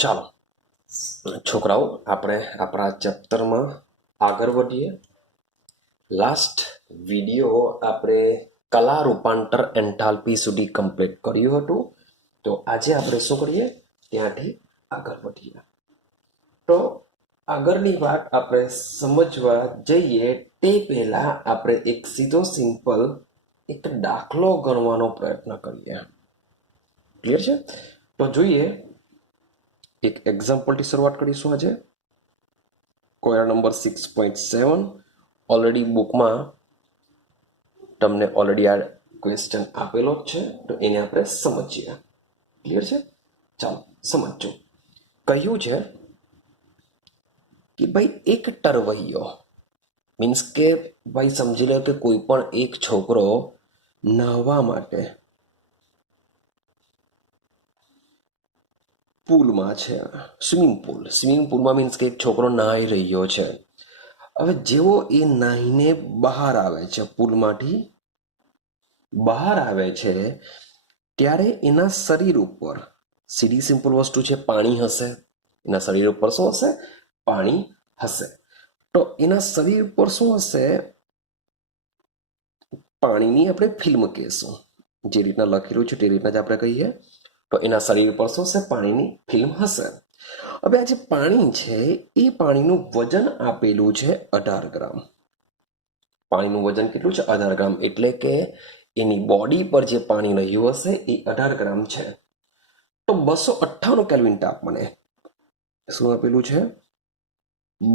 ચાલો છોકરાઓ, આપણે આપણા ચેપ્ટરમાં આગળ વધીએ. લાસ્ટ વિડીયો આપણે કલા રૂપાંતર એન્થાલ્પી સુધી કમ્પ્લીટ કર્યું હતું. તો આજે આપણે શું કરીએ, ત્યાંથી આગળ વધીએ. તો આગળની વાત આપણે સમજવા જઈએ તે પહેલા આપણે એક સીધો સિમ્પલ એક દાખલો ગણવાનો પ્રયત્ન કરીએ. ક્લિયર છે? તો જોઈએ, એક એક્ઝામ્પલથી શરૂઆત કરીશું. આજે કોયરા નંબર 6.7 ઓલરેડી બુકમાં તમને ઓલરેડી આ ક્વેશ્ચન આપેલો જ છે, તો એને આપણે સમજીએ. ક્લિયર છે? ચાલો સમજો. કહ્યું છે કે ભાઈ એક ટરવૈયો, મીન્સ કે ભાઈ સમજી લો કે કોઈ પણ એક છોકરો નાહવા માટે પુલમાં છે, સ્વિમિંગ પુલમાં મીન્સ કે એક છોકરો નાહી રહ્યો છે. હવે જેવો એ નાહીને બહાર આવે છે, પુલમાંથી બહાર આવે છે, ત્યારે એના શરીર ઉપર સીધી સિમ્પલ વસ્તુ છે, પાણી હશે. એના શરીર ઉપર શું હશે? પાણી હશે. તો એના શરીર ઉપર શું હશે? પાણીની આપણે ફિલ્મ કહેશું. જે રીતના લખેલું છે તે રીતના જ આપણે કહીએ. તો એના શરીર પર શું હશે? પાણીની ફિલ્મ હશે. હવે આ જે પાણી છે એ પાણીનું વજન આપેલું છે 18 ગ્રામ. પાણીનું વજન કેટલું છે? 18 ગ્રામ. એટલે કે એની બોડી પર જે પાણી રહ્યું હશે એ 18 ગ્રામ છે. તો 298 કેલ્વિન તાપમાને શું આપેલું છે?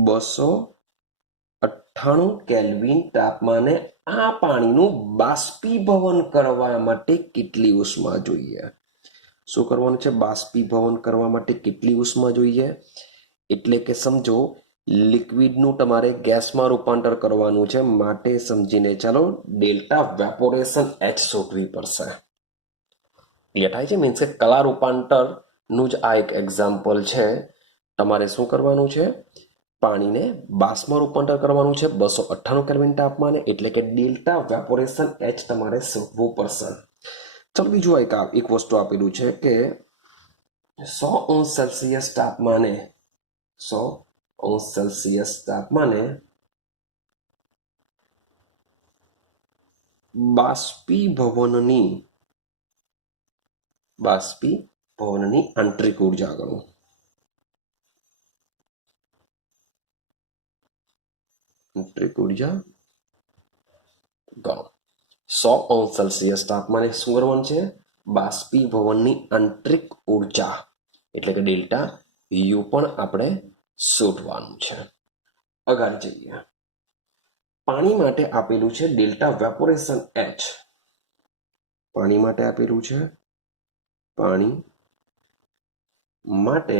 298 કેલ્વિન તાપમાને આ પાણીનું બાષ્પીભવન કરવા માટે કેટલી ઉષ્મા જોઈએ? શું કરવાનું છે? બાષ્પીભવન કરવા માટે કેટલી ઉષ્મા જોઈએ? એટલે કે સમજો, લિક્વિડનું તમારે ગેસમાં રૂપાંતર કરવાનું છે, માટે સમજીને ચાલો ડેલ્ટા વેપોરેશન એચ શોધવી પડશે. ક્લિયર થાય છે? મીન્સ કે કલા રૂપાંતરનું જ આ એક એક્ઝામ્પલ છે. તમારે શું કરવાનું છે? પાણીને બાષ્પમાં રૂપાંતર કરવાનું છે 298 કેલ્વિન તાપમાને, એટલે કે ડેલ્ટા વેપોરેશન એચ તમારે શોધવું પડશે. ચાલો બીજું એક વસ્તુ આપેલું છે કે 100 અંશ સેલ્સિયસ તાપમાને બાષ્પીભવનની આંતરિક ઉર્જા ગણો. આંતરિક ઉર્જા ગણો. 100 અંશ સેલ્સિયસ તાપમાને શું કરવાનું છે? બાષ્પીભવનની આંતરિક ઉર્જા એટલે કે ડેલ્ટા યુ પણ આપણે શોધવાનું છે. આગળ જઈએ. પાણી માટે આપેલું છે ડેલ્ટા વેપોરેશન એચ. પાણી માટે આપેલું છે, પાણી માટે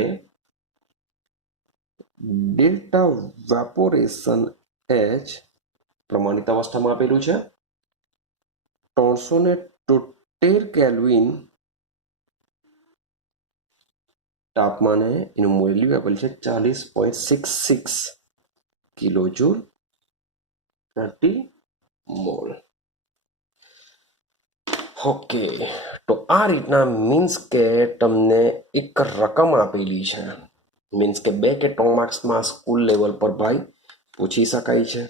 ડેલ્ટા વેપોરેશન એચ પ્રમાણિત અવસ્થામાં આપેલું છે 373 કેલ્વિન તાપમાને. એનું વેલ્યુ આપેલું છે 40.66 કિલોજૂલ પ્રતિ મોલ. ઓકે, તો આ રીતના મીન્સ કે તમને એક રકમ આપેલી છે. મીન્સ કે 2 કે 3 માર્ક્સમાં સ્કૂલ લેવલ પર ભાઈ પૂછી શકાય છે.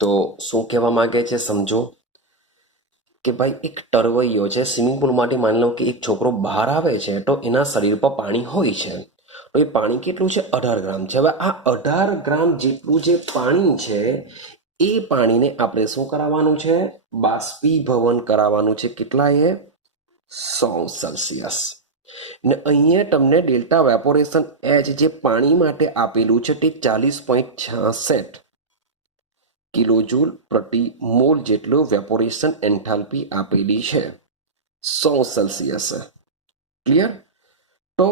તો શું કહેવા માંગે છે સમજો કે ભાઈ એક ટરવૈયો છે, સ્વિમિંગ પુલમાંથી માની લો કે એક છોકરો બહાર આવે છે, તો એના શરીર પર પાણી હોય છે. તો એ પાણી કેટલું છે? 18 ગ્રામ છે. હવે આ 18 ગ્રામ જેટલું જે પાણી છે એ પાણીને આપણે શું કરાવવાનું છે? બાષ્પીભવન કરાવવાનું છે. કેટલા? એ 100 સેલ્સિયસ. ને અહીંયા તમને ડેલ્ટા વેપોરેશન એચ જે પાણી માટે આપેલું છે તે 40.66 કિલોજૂલ પ્રતિ મોલ જેટલું વેપોરેશન એન્થાલ્પી આપેલી છે 100 સેલ્સિયસ. ક્લિયર? તો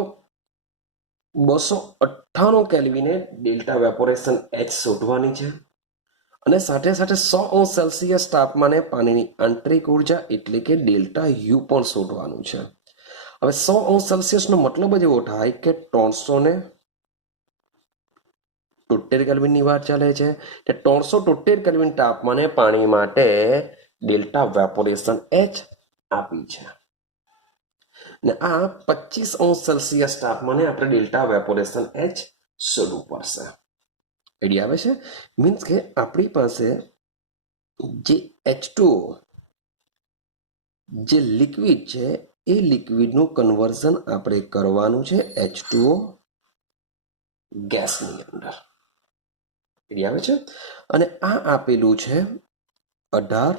298 કેલ્વિને ડેલ્ટા વેપોરેશન એચ શોધવાની છે, અને સાથે સાથે 100 અંશ સેલ્સિયસ તાપમાને પાણીની આંતરિક ઉર્જા એટલે કે ડેલ્ટા યુ પણ શોધવાનું છે. હવે 100 અંશ સેલ્સિયસનો મતલબ જ એવો થાય કે 373 કેલ્વિનની વાત ચાલે છે. 373 કેલ્વિન તાપમાને પાણી માટે ડેલ્ટા વેપોરેશન એચ આપી છે. ને આ 25°C તાપમાને આપણે ડેલ્ટા વેપોરેશન એચ શોધવું પડશે. આઈડિયા આવે છે? મીન્સ કે આપણી પાસે જે H2O જે લિક્વિડ છે એ લિક્વિડનું કન્વર્ઝન આપણે કરવાનું છે H2O ગેસની અંદર. આઈડિયા આવે છે? અને આ આપેલું છે 18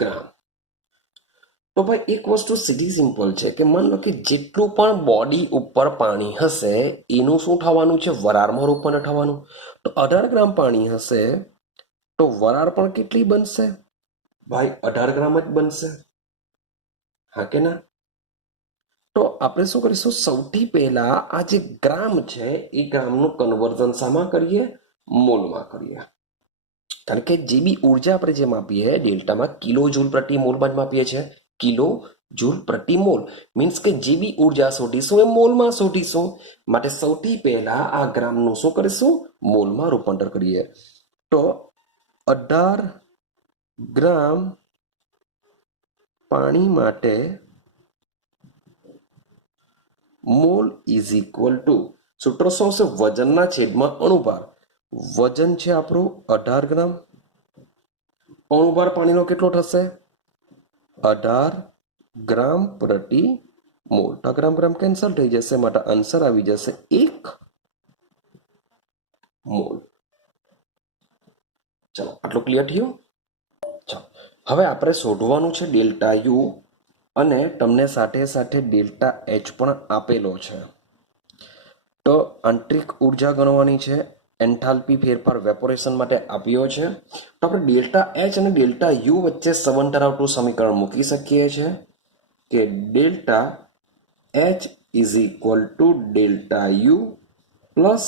ગ્રામ. તો ભાઈ એક વસ્તુ સીધી સિમ્પલ છે કે માન લો કે જેટલું પણ બોડી ઉપર પાણી હશે એનું શું થવાનું છે? વરાળમાં રૂપાંતર થવાનું. તો 18 ગ્રામ પાણી હશે તો વરાળ પણ કેટલી બનશે? ભાઈ 18 ગ્રામ જ બનશે. હા કે ના? તો આપણે શું કરીશું? સૌથી પહેલા આ જે ગ્રામ છે એ ગ્રામનું કન્વર્ઝન શામાં કરીએ? મોલમાં કરીએ. કારણ કે જે બી ઉર્જા આપણે જે માપીએ ડેલ્ટામાં કિલો જૂલ પ્રતિ મોલમાં જ માપીએ છીએ. કિલો જૂલ પ્રતિ મોલ મીન્સ કે જે બી ઉર્જા શોધીશું એ મોલમાં શોધીશું. માટે સૌથી પહેલા આ ગ્રામનું શું કરીશું? મોલમાં રૂપાંતર કરીએ. તો 18 ગ્રામ પાણી માટે મોલ ઇઝ ઇક્વલ ટુ સૂત્ર શું આવશે? વજનના છેદમાં અણુભાર. વજન છે આપણું 18 ગ્રામ. અણુભાર પાણીનો કેટલો થશે? 18 ગ્રામ પ્રતિ મોલ. તો ગ્રામ ગ્રામ કેન્સલ થઈ જશે માટે આન્સર આવી જશે 1 મોલ. ચલો આટલું ક્લિયર થયું? ચાલો હવે આપણે શોધવાનું છે ડેલ્ટા યુ અને તમને સાથે સાથે ડેલ્ટા એચ પણ આપેલો છે. તો આંતરિક ઉર્જા ગણવાની છે. એન્થાલ્પી ફેરફાર વેપોરેશન માટે આપ્યો છે. તો આપણે ડેલ્ટા એચ અને ડેલ્ટા યુ વચ્ચે સંબંધ ધરાવતું સમીકરણ મૂકી શકીએ છીએ કે delta H is equal to delta U plus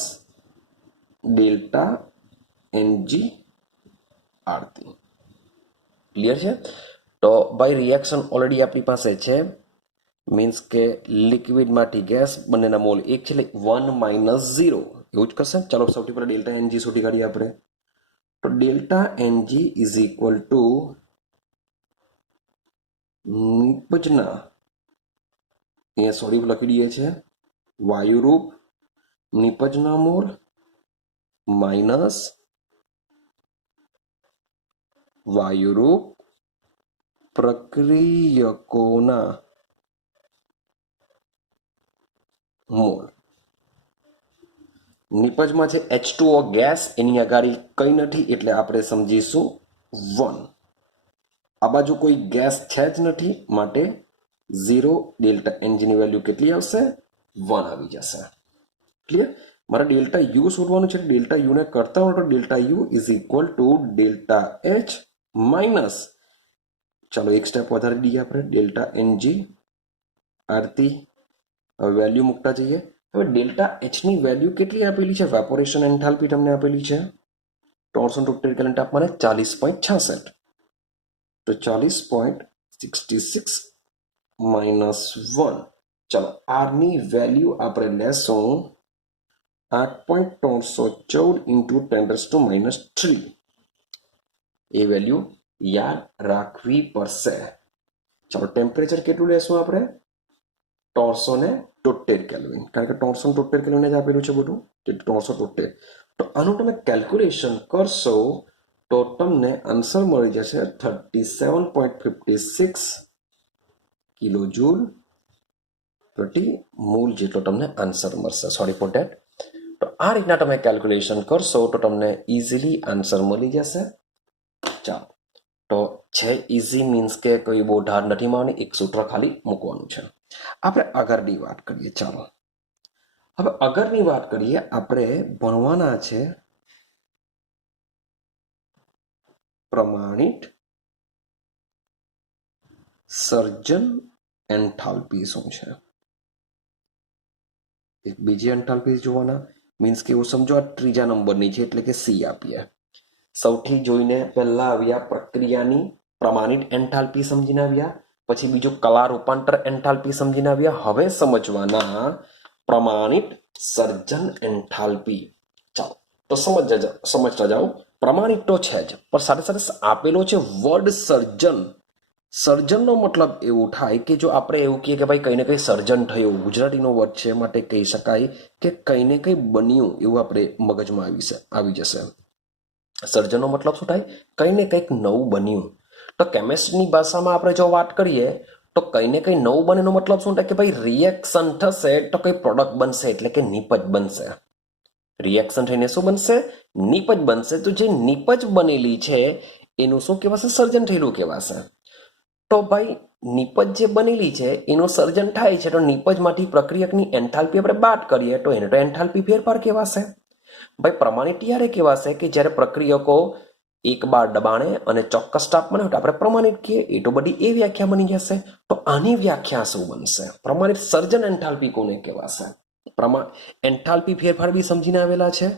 delta n g RT. Clear છે? તો બાય રિએક્શન ઓલરેડી આપણી પાસે છે. મીન્સ કે લિક્વિડમાંથી ગેસ બંનેના મોલ એક છે એટલે 1 - 0 એવું જ કરશે. ચાલો સૌથી પહેલા ડેલ્ટા એનજી શોધી કાઢીએ આપણે. તો delta N G is equal to નિપજના અહીંયા સોરી લખી દઈએ છે વાયુરૂપ નિપજના મોલ માઇનસ વાયુરૂપ પ્રક્રિયકોના મોલ. નિપજમાં છે H2O ગેસ, એની અગાડી કંઈ નથી એટલે આપણે સમજીશું 1. આ બાજુ કોઈ ગેસ છે જ નથી માટે 0. ડેલ્ટા એનજીની વેલ્યુ કેટલી આવશે? 1 આવી જશે. ક્લિયર? મારે ડેલ્ટા યુ શોધવાનું છે. ડેલ્ટા યુને કરતા હોય તો delta you is equal to delta H minus ચાલો એક સ્ટેપ વધારી દઈએ આપણે ડેલ્ટા એનજી આરતી. હવે વેલ્યુ મૂકતા જઈએ. હવે ડેલ્ટા એચની વેલ્યુ કેટલી આપેલી છે? વેપોરેશન એન્થાલ્પી તમને આપેલી છે 373 કેલ્વિન તાપમાને 40.66. તો 40.66 માઇનસ 1. ચાલો આરની વેલ્યુ આપણે લેશું 8.314 ઇન્ટુ 10⁻³ એ વેલ્યુ યાદ રાખવી પડશે. ચાલો ટેમ્પરેચર કેટલું લેશું આપણે? 373 કેલ્વિન. કારણ કે 373 કેલ્વિન જ આપેલું છે બધું. 373. તો આનું તમે કેલ્ક્યુલેશન કરશો તો તમને આન્સર મળી જશે 37.56 કિલો જૂલ પ્રતિ મોલ જેટલો તમને આન્સર મળશે. Sorry for that. તો આ રીતના તમે કેલ્ક્યુલેશન કરશો તો તમને ઇઝીલી આન્સર મળી જશે. ચાલો તો છે ઇઝી મીન્સ કે કોઈ બહુ ધાર નથી માની, એક સૂત્ર ખાલી મૂકવાનું છે. આપણે આગળની વાત કરીએ. ચાલો હવે આગળની વાત કરીએ. આપણે ભણવાના છે પ્રમાણિત સર્જન એન્થાલ્પી શું છે. એક બીજી એન્થાલ્પી જોવાના મીન્સ કે એવું સમજો આ ત્રીજા નંબરની છે એટલે કે સી આપીએ. સૌથી જોઈને પહેલા આવ્યા પ્રક્રિયાની પ્રમાણિત એન્થાલ્પી સમજીને આવ્યા, પછી બીજું કલા રૂપાંતર એન્થાલ્પી સમજીને આવ્યા. હવે સમજવાના પ્રમાણિત સર્જન એન્થાલ્પી. ચાલો તો સમજતા જાઓ. પ્રમાણિત તો છે જ પણ સાથે સાથે આપેલો છે વર્ડ સર્જન. સર્જનનો મતલબ એવું થાય કે જો આપણે એવું કહીએ કે ભાઈ કંઈ ને કંઈ સર્જન થયું, ગુજરાતીનો વર્ડ છે માટે કહી શકાય કે કંઈ ને કંઈ બન્યું એવું આપણે મગજમાં આવી જશે. સર્જનનો મતલબ શું થાય? કંઈ ને કંઈક નવું બન્યું. તો કેમિસ્ટ્રીની ભાષામાં આપણે જો વાત કરીએ તો કંઈ ને કંઈ નવું બનેનો મતલબ શું થાય કે ભાઈ રિએક્શન થશે તો કંઈ પ્રોડક્ટ બનશે એટલે કે નિપજ બનશે. રિએક્શન થઈને શું બનશે? નિપજ બનશે. તો જે નિપજ બનેલી છે એનું શું કહેવાશે? સર્જન થયેલું કહેવાશે. તો ભાઈ નિપજ જે બનેલી છે એનું સર્જન થાય છે તો નિપજમાંથી પ્રક્રિયકની એન્થાલ્પી આપણે બાદ કરીએ તો એને તો એન્થાલ્પી ફેરફાર કહેવાશે. ભાઈ પ્રમાણિત ત્યારે કહેવાશે કે જ્યારે પ્રક્રિયકો એક બાર દબાણે અને ચોક્કસ તાપમાને હોય તો આપણે પ્રમાણિત કહીએ. એ તો બધી એ વ્યાખ્યા બની જશે. તો આની વ્યાખ્યા શું બનશે? પ્રમાણિત સર્જન એન્થાલ્પી કોને કહેવાશે? એન્થાલ્પી ફેરફાર બી સમજીને આવેલા છે,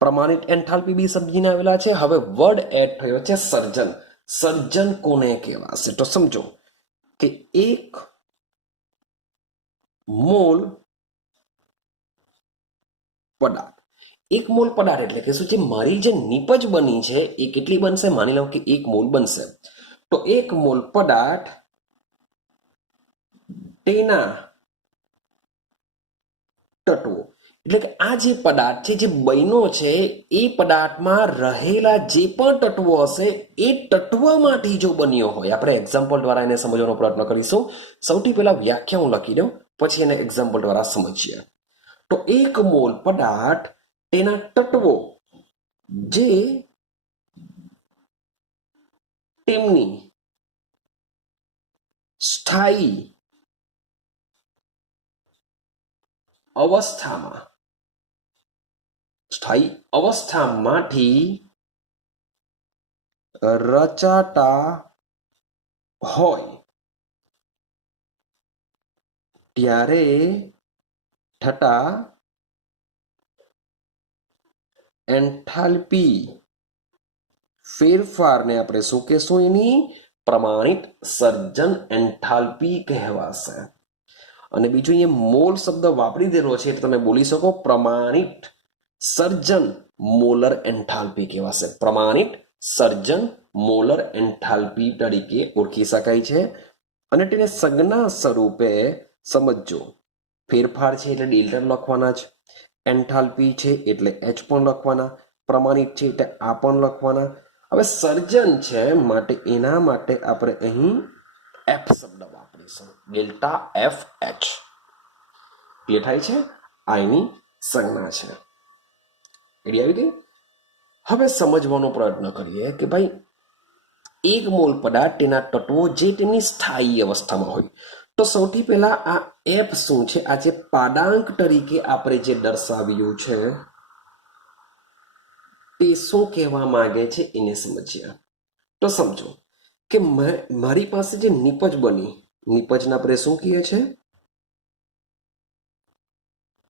પ્રમાણિત એન્થાલ્પી બી સમજીને આવેલા છે. હવે વર્ડ એડ થયો છે સર્જન. સર્જન કોને કહેવાશે? તો સમજો કે 1 મોલ પદાર્થ, 1 મોલ પદાર્થ એટલે કે શું છે? મારી જે નિપજ બની છે એ કેટલી બનશે? માની લો કે 1 મોલ બનશે. તો 1 મોલ પદાર્થ તેના તત્વો એટલે કે આ જે પદાર્થ છે જે બન્યો છે એ પદાર્થમાં રહેલા જે પણ તત્વો હશે એ તત્વમાંથી જો બન્યો હોય, આપણે એક્ઝામ્પલ દ્વારા એને સમજવાનો પ્રયત્ન કરીશું. સૌથી પહેલા વ્યાખ્યા હું લખી દઉં, પછી એને એક્ઝામ્પલ દ્વારા સમજીએ. તો 1 મોલ પદાર્થ તેના તત્વો જે તેમની સ્થાયી અવસ્થામાંથી રચાતા હોય ત્યારે થતા એન્થાલ્પી ફેરફારને આપણે શું કહેશું? એની પ્રમાણિત સર્જન એન્થાલ્પી કહેવાશે. અને બીજું અહીંયા મોલ શબ્દ વાપરી દેલો છે એટલે તમે બોલી શકો પ્રમાણિત સર્જન મોલર એન્થાલ્પી કહેવાશે. પ્રમાણિત સર્જન મોલર એન્થાલ્પી તરીકે ઓળખી શકાય છે. અને તેને સંજ્ઞા સ્વરૂપે સમજો. ફેરફાર છે એટલે ડેલ્ટા લખવાના જ, એન્થાલ્પી છે એટલે એચ પણ લખવાના, પ્રમાણિત છે એટલે આ પણ લખવાના. હવે સર્જન છે માટે એના માટે આપણે અહીં એફ શબ્દ વાપરીશું, ડેલ્ટા એફ એચ. ક્લિયર થાય છે? આ એની સંજ્ઞા છે. આઈડિયા આવી ગઈ? હવે સમજવાનો પ્રયત્ન કરીએ કે ભાઈ 1 મોલ પદાર્થ તેના તત્વો જે તેની સ્થાયી અવસ્થામાં હોય. તો સૌથી પહેલા આ એફ શું છે? આ જે પાદાંક તરીકે આપણે જે દર્શાવ્યું છે તે શું કહેવા માંગે છે એને સમજીએ. તો સમજો કે મારી પાસે જે નિપજ બની, નિપજને આપણે શું કહીએ છીએ?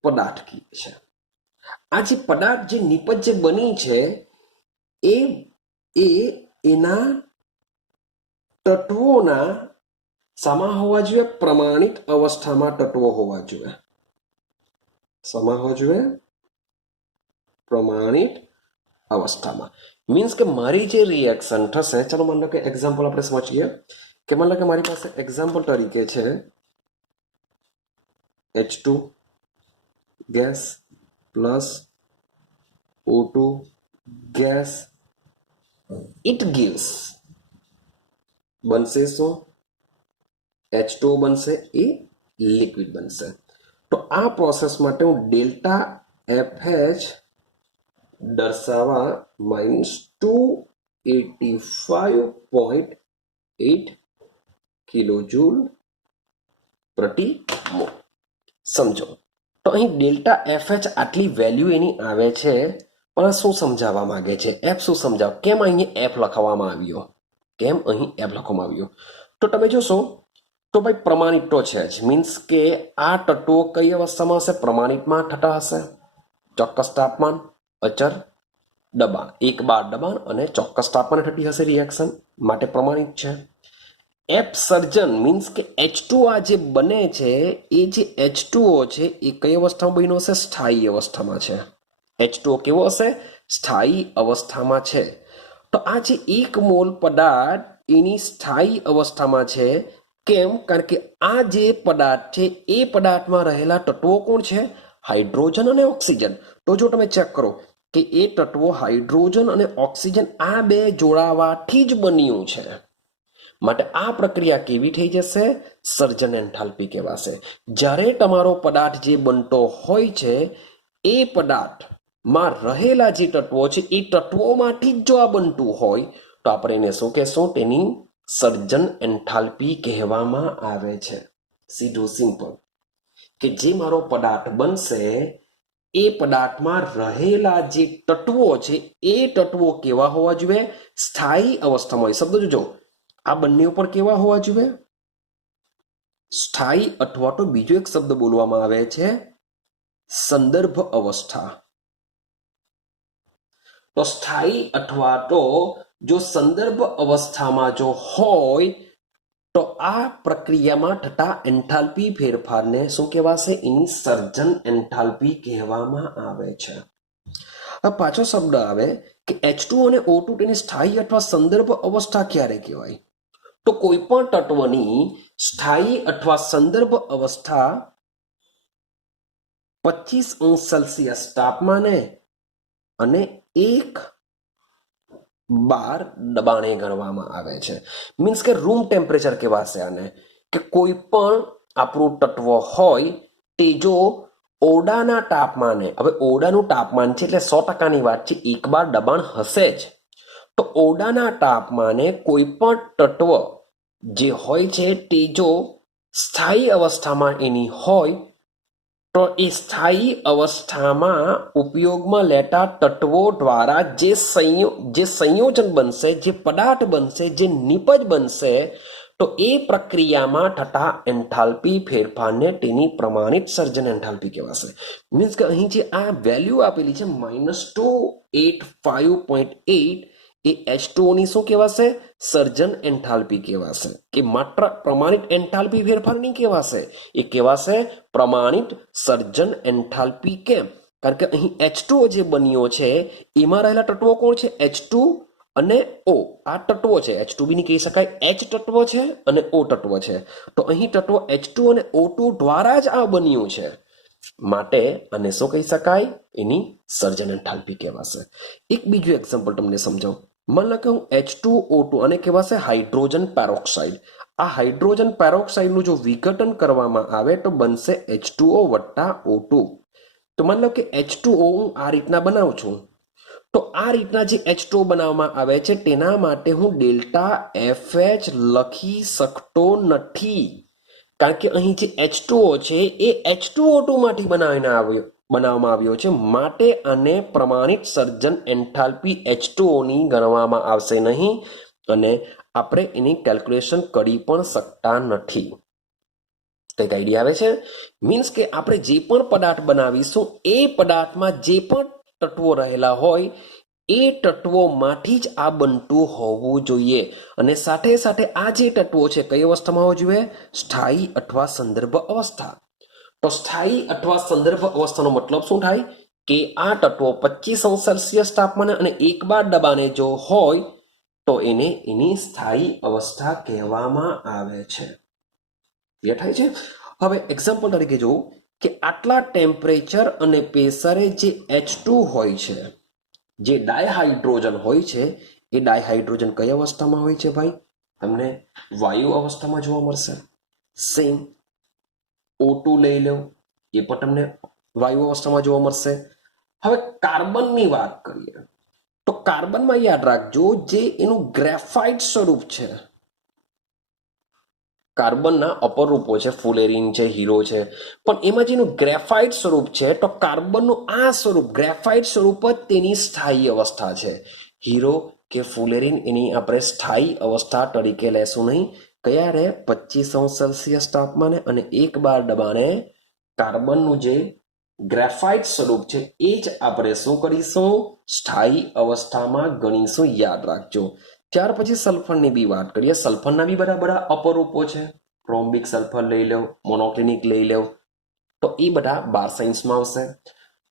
પદાર્થ કહીએ છીએ. આ જે પદાર્થ જે નિપજ જે બની છે એ એના તત્વોના શામાં હોવા જોઈએ? પ્રમાણિત અવસ્થામાં તત્વો હોવા જોઈએ. શામાં હોવા જોઈએ? પ્રમાણિત અવસ્થામાં. મીન્સ કે મારી જે રિએક્શન થશે, ચાલો માની લો કે એક્ઝામ્પલ આપણે સમજીએ કે માની લો કે મારી પાસે એક્ઝામ્પલ તરીકે છે H2 gas plus O2 gas. It gives બનશે શું? H2O બનશે, એ લિક્વિડ બનશે. તો આ પ્રોસેસ માટે હું ડેલ્ટા એફએચ દર્શાવવા -285.8 કિલોજૂલ પ્રતિ મોલ. સમજો તો અહીં ડેલ્ટા એફએચ આટલી વેલ્યુ એની આવે છે, પણ શું સમજાવવા માંગે છે? એફ શું સમજાવ? કેમ અહીં એફ લખવામાં આવ્યો? કેમ અહીં એફ લખવામાં આવ્યો? તો તમે જોશો તો ભાઈ પ્રમાણિત તો છે જ. મીન્સ કે આ તત્વો કઈ અવસ્થામાં હશે? પ્રમાણિતમાં થતા હશે. ચોક્કસ તાપમાન, અચર દબાણ, 1 બાર દબાણ અને ચોક્કસ તાપમાને થતી હશે રિએક્શન, માટે પ્રમાણિત છે. એફ સર્જન મીન્સ કે H2 આ જે બને છે એ જે H2O છે એ કઈ અવસ્થામાં બન્યો હશે? સ્થાયી અવસ્થામાં છે. H2O કેવો હશે? સ્થાયી અવસ્થામાં છે. તો આ જે 1 મોલ પદાર્થ એની સ્થાયી અવસ્થામાં છે. કેમ? કારણ કે આ જે પદાર્થ છે એ પદાર્થમાં રહેલા તત્વો કોણ છે? હાઇડ્રોજન અને ઓક્સિજન. તો જો તમે ચેક કરો કે એ તત્વો હાઇડ્રોજન અને ઓક્સિજન આ બે જોડાવાથી જ બન્યું છે. માટે આ પ્રક્રિયા કેવી થઈ જશે? સર્જન એન્થાલ્પી કહેવાશે. જ્યારે તમારો પદાર્થ જે બનતો હોય છે એ પદાર્થમાં રહેલા જે તત્વો છે એ તત્વોમાંથી જ જો આ બનતું હોય તો આપણે એને શું કહેશું? તેની સર્જન એન્થાલ્પી કહેવામાં આવે છે. સીધું સિમ્પલ કે જે મારો પદાર્થ બનશે એ પદાર્થમાં રહેલા જે તત્વો છે એ તત્વો કેવા હોવા જોઈએ? સ્થાયી અવસ્થામાં. શબ્દ જોજો, આ બંને ઉપર કેવા હોવા જોઈએ? સ્થાયી, અથવા તો બીજો એક શબ્દ બોલવામાં આવે છે સંદર્ભ અવસ્થા. તો સ્થાયી અથવા તો જો સંદર્ભ અવસ્થામાં જો હોય તો આ પ્રક્રિયામાં થતા એન્થાલ્પી ફેરફારને શું કહેવાશે? એની સર્જન એન્થાલ્પી કહેવામાં આવે છે. હવે પાછો શબ્દ આવે કે H2 અને O2 તેની સ્થાયી અથવા સંદર્ભ અવસ્થા ક્યારે કહેવાય? તો કોઈ પણ તત્વની સ્થાયી અથવા સંદર્ભ અવસ્થા 25°C તાપમાને અને 1 બાર દબાણે ગણવામાં આવે છે. મીન્સ કે રૂમ ટેમ્પરેચર કહેવાશે આને. કે કોઈ પણ આપણું તત્વ હોય તે જો ઓરડાના તાપમાને, હવે ઓરડાનું તાપમાન છે એટલે 100%ની વાત છે, 1 બાર દબાણ હશે જ. તો ઓરડાના તાપમાને કોઈ પણ તત્વ જે હોય છે તે જો સ્થાયી અવસ્થામાં એની હોય તો એ સ્થાયી અવસ્થામાં ઉપયોગમાં લેતા તત્વો દ્વારા જે સંયોજન બનશે, જે પદાર્થ બનશે, જે નિપજ બનશે, તો એ પ્રક્રિયામાં થતા એન્થાલ્પી ફેરફારને તેની પ્રમાણિત સર્જન એન્થાલ્પી કહેવાશે. મીન્સ કે અહીં જે આ વેલ્યુ આપેલી છે -285.8 એ H2O ની શું કહેવાશે? સર્જન એન્થાલ્પી કહેવાશે. કે માત્ર પ્રમાણિત એન્થાલ્પી ફેરફાર નહીં કહેવાશે, એ કહેવાશે પ્રમાણિત સર્જન એન્થાલ્પી. કેમ? કારણ કે અહીં H2O જે બન્યો છે એમાં રહેલા તત્વો કોણ છે? H2 અને O. આ તત્વો છે. H2 બી નહીં કહી શકાય, H તત્વ છે અને O તત્વ છે. તો અહીં તત્વો H2 અને O2 દ્વારા જ આ બન્યું છે. માટે આને શું કહી શકાય? એની સર્જન એન્થાલ્પી કહેવાશે. એક બીજું એક્ઝામ્પલ તમને સમજાવું. માન લો કે હું H2O2 અને કહેવાશે હાઇડ્રોજન પેરોક્સાઇડ. આ હાઇડ્રોજન પેરોક્સાઇડનું જો વિઘટન કરવામાં આવે તો બનશે H2O વત્તા O2. તો માન લો કે H2O હું આ રીતના બનાવું છું. તો આ રીતના જે H2O બનાવવામાં આવે છે તેના માટે હું ડેલ્ટા FH લખી શકતો નથી. કારણ કે અહીં જે H2O છે એ H2O2 માંથી બનાવવામાં આવ્યો છે. માટે આને પ્રમાણિત સર્જન એન્થાલ્પી H2O ની ગણવામાં આવશે નહીં અને આપણે એની કેલ્ક્યુલેશન કરી પણ શકતા નથી. કંઈક આઈડિયા આવે છે? મીન્સ કે આપણે જે પણ પદાર્થ બનાવીશું એ પદાર્થમાં જે પણ તત્વો રહેલા હોય એ તત્વોમાંથી જ આ બનતું હોવું જોઈએ. અને સાથે સાથે આ જે તત્વો છે કઈ અવસ્થામાં હોવું જોઈએ? સ્થાયી અથવા સંદર્ભ અવસ્થા. તો સ્થાયી અથવા સંદર્ભ અવસ્થાનો મતલબ શું થાય? કે આ તત્વો 25°C તાપમાને અને 1 બાર દબાણે જો હોય તો એને એની સ્થાયી અવસ્થા કહેવામાં આવે છે. ક્લિયર થાય છે? હવે એક્ઝામ્પલ તરીકે જો કે આટલા ટેમ્પરેચર અને પ્રેશરે જે H2 હોય છે, જે ડાયહાઇડ્રોજન હોય છે, એ ડાયહાઇડ્રોજન કઈ અવસ્થામાં હોય છે ભાઈ? તમને વાયુ અવસ્થામાં જોવા મળશે. સેમ O2 લઈ લો, એ પણ તમને વાયુ અવસ્થામાં જોવા મળશે. હવે કાર્બનની વાત કરીએ તો કાર્બનમાં યાદ રાખજો જે એનું ગ્રેફાઇટ સ્વરૂપ છે, કાર્બનના અપર રૂપો છે, ફુલેરીન છે, હીરો છે, પણ એમાં જેનું ગ્રેફાઇટ સ્વરૂપ છે તો કાર્બનનું આ સ્વરૂપ ગ્રેફાઇટ સ્વરૂપ જ તેની સ્થાયી અવસ્થા છે. હીરો કે ફુલેરીન એની આપણે સ્થાયી અવસ્થા તરીકે લેશું નહીં. કયા રે? 25°C તાપમાને અને 1 બાર દબાણે કાર્બનનું જે ગ્રેફાઇટ સ્વરૂપ છે એ જ આપણે શું કરીશું? સ્થાયી અવસ્થામાં ગણીશું. યાદ રાખજો. ત્યાર પછી સલ્ફરની બી વાત કરીએ. સલ્ફરના બી બધા અપરૂપો છે. રોમ્બિક સલ્ફર લઈ લો, મોનોક્લિનિક લઈ લો, તો એ બધા 12 સાયન્સમાં આવશે.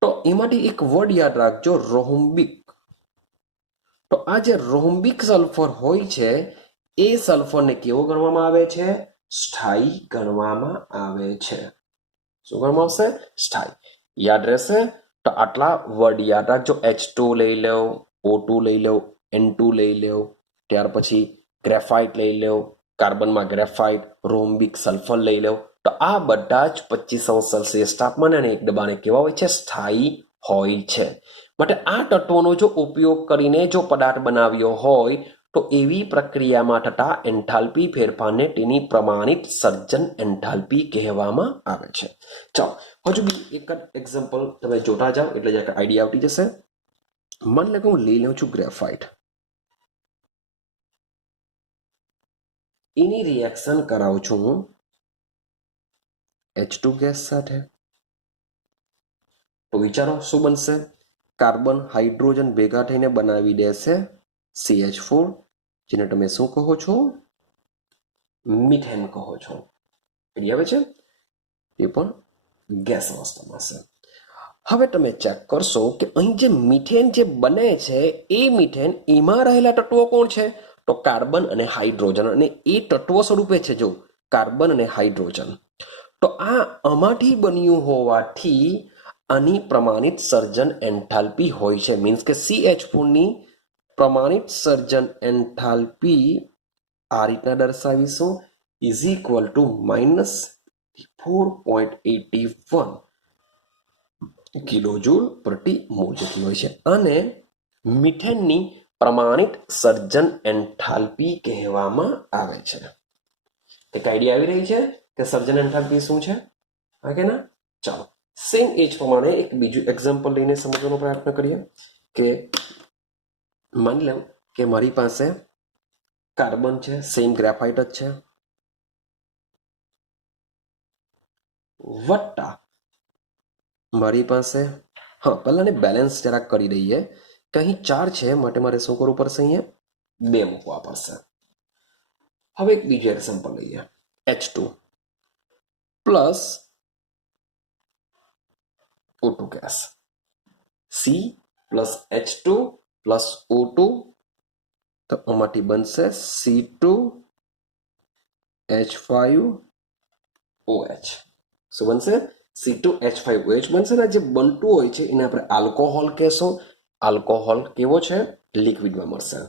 તો એમાંથી એક વર્ડ યાદ રાખજો, રોમ્બિક. તો આ જે રોમ્બિક સલ્ફર હોય છે એ સલ્ફરને કેવો ગણવામાં આવે છે? સ્થાયી ગણવામાં આવે છે. શું ગણવામાં આવશે? સ્થાયી. યાદ રહેશે? તો આટલા વર્ડ યાદ રાખજો. H2 લઈ લો, O2 લઈ લો, N2 લઈ લો, ત્યાર પછી ગ્રેફાઇટ લઈ લો, કાર્બનમાં ગ્રેફાઇટ, રોમ્બિક સલ્ફર લઈ લો. તો આ બધા જ 25°C તાપમાને અને એક દબાણે કેવા હોય છે? સ્થાયી હોય છે. માટે આ તત્વોનો જો ઉપયોગ કરીને જો પદાર્થ બનાવ્યો હોય તો એવી પ્રક્રિયામાં થતા એન્થાલ્પી ફેરફારને તેની પ્રમાણિત સર્જન એન્થાલ્પી કહેવામાં આવે છે. ચાલો હજુ બી એક જ એક્ઝામ્પલ તમે જોતા જાઓ એટલે જ આઈડિયા આવતી જશે. માની લો કે હું લઈ લઉં છું ગ્રેફાઇટ, એની રિએક્શન કરાવું છું હું H2 ગેસ સાથે. તો વિચારો શું બનશે? કાર્બન હાઇડ્રોજન ભેગા થઈને બનાવી દેશે CH4, જેને તમે શું કહો છો? મિથેન કહો છો. આવે છે? એ પણ ગેસ અવસ્થામાં છે. હવે તમે ચેક કરશો કે અહીં જે મિથેન જે બને છે એ મિથેન, એમાં રહેલા તત્વો કોણ છે? તો કાર્બન અને હાઇડ્રોજન, અને એ તત્વો સ્વરૂપે છે જો કાર્બન અને હાઇડ્રોજન. તો આ આમાંથી બન્યું હોવાથી આની પ્રમાણિત સર્જન એન્થાલ્પી હોય છે. મીન્સ કે CH4 ની પ્રમાણિત સર્જન એન્થાલ્પી આ રીતના દર્શાવીશું, ઇઝ ઇક્વલ ટુ -4.81 કિલોજૂલ પ્રતિ મોલ જેટલી હોય છે. અને મિથેનની પ્રમાણિત સર્જન એન્થાલ્પી કહેવામાં આવે છે. એક આઈડિયા આવી રહી છે કે સર્જન એન્થાલ્પી શું છે? હા કે ના? ચાલો સેમ એ જ પ્રમાણે એક બીજું એક્ઝામ્પલ લઈને સમજવાનો પ્રયત્ન કરીએ. કે માની લઉં કે મારી પાસે કાર્બન છે, સેમ ગ્રેફાઇટ જ છે, વત્તા મારી પાસે, હા પહેલાને બેલેન્સ જરાક કરી દઈએ કે અહીં 4 છે, માટે મારે શું કરવું પડશે? અહીંયા 2 મૂકવા પડશે. હવે એક બીજું એક્ઝામ્પલ લઈએ, H2 plus O2 gas, C plus H2 plus O2, તો આમાંથી બનશે C2H5OH. શું બનશે? C2H5OH બનશે ને. જે બનતું હોય છે એને આપણે આલ્કોહોલ કહેશું. આલ્કોહોલ કેવો છે? લિક્વિડમાં મળશે.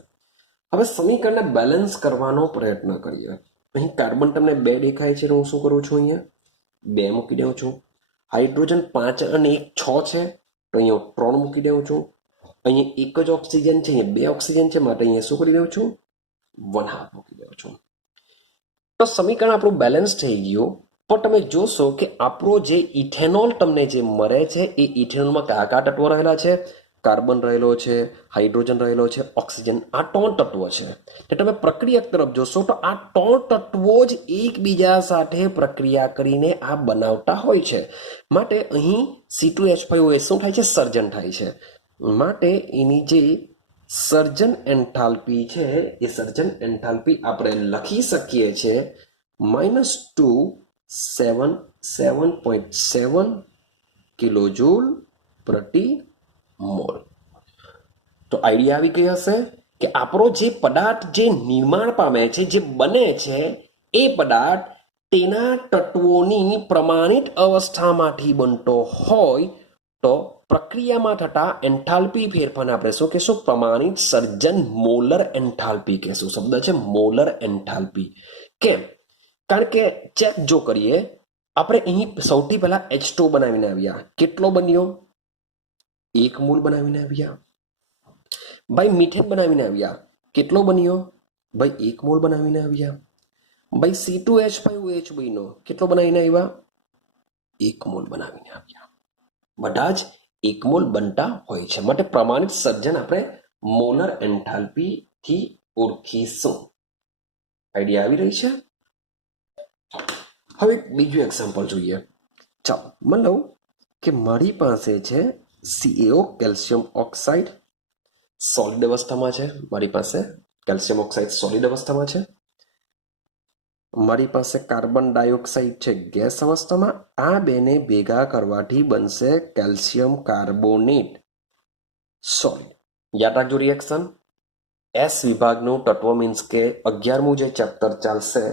હવે સમીકરણને બેલેન્સ કરવાનો પ્રયત્ન કરીએ. અહીં કાર્બન તમને 2 દેખાય છે, તો હું શું કરું છું? અહીંયા 2 મૂકી દઉં છું. હાઇડ્રોજન 5 અને 1 6 છે, તો અહીંયા 3 મૂકી દઉં છું. અહીંયા એક જ ઓક્સિજન છે, અહીંયા 2 ઓક્સિજન છે, માટે અહીંયા શું કરી દઉં છું? 1/2 મૂકી દઉં છું. તો સમીકરણ આપણું બેલેન્સ થઈ ગયું. પણ તમે જોશો કે આપણો જે ઇથેનોલ તમને જે મળે છે એ ઇથેનોલમાં કયા કયા તત્વો રહેલા છે? કાર્બન રહેલો છે, હાઇડ્રોજન રહેલો છે, ઓક્સિજન. આ 3 તત્વો છે. તો તમે પ્રક્રિયક તરફ જોશો તો આ 3 તત્વો જ એકબીજા સાથે પ્રક્રિયા કરીને આ બનાવતા હોય છે. માટે અહીં C2H5OH શું થાય છે? સર્જન થાય છે. માટે એની જે સર્જન એન્થાલ્પી છે એ સર્જન એન્થાલ્પી આપણે લખી શકીએ છીએ -7.7 કિલોજૂલ પ્રતિ મોલ. તો આઈડિયા આવી ગઈ હશે કે આપણો જે પદાર્થ જે નિર્માણ પામે છે, જે બને છે, એ પદાર્થ તેના તત્વોની પ્રમાણિત અવસ્થામાંથી બનતો હોય તો પ્રક્રિયામાં થતા એન્થાલ્પી ફેરફારને આપણે શું કહેશું? પ્રમાણિત સર્જન મોલર એન્થાલ્પી કહેશું. શબ્દ છે મોલર એન્થાલ્પી. કેમ? કારણ કે ચેક જો કરીએ, આપણે અહીં સૌથી પહેલા H2 બનાવીને આવ્યા. કેટલો બન્યો? 1 મોલ બનાવીને આવ્યા. ભાઈ મિથેન બનાવીને આવ્યા. કેટલો બન્યો? ભાઈ 1 મોલ બનાવીને આવ્યા. ભાઈ C2H5OH બન્યો. કેટલો બનાવીને આવ્યા? 1 મોલ બનાવીને આવ્યા. બધા જ 1 મોલ બનતા હોય છે. માટે પ્રમાણિત સર્જન આપણે મોલર એન્થાલ્પી થી ઓળખીશું. આઈડિયા આવી રહી છે? હવે બીજું એક્ઝામ્પલ જોઈએ. ચાલો માની લઉં કે મારી પાસે છે CaO, કેલ્શિયમ ઓક્સાઇડ, સોલિડ અવસ્થામાં છે. મારી પાસે કેલ્શિયમ ઓક્સાઇડ સોલિડ અવસ્થામાં છે. મારી પાસે કાર્બન ડાયોક્સાઇડ છે ગેસ અવસ્થામાં. આ બેને ભેગા કરવાથી બનશે કેલ્શિયમ કાર્બોનેટ સોલિડ. યાદ રાખજો રિએક્શન. એસ વિભાગનું તત્વ મીન્સ કે 11મું જે ચેપ્ટર ચાલશે,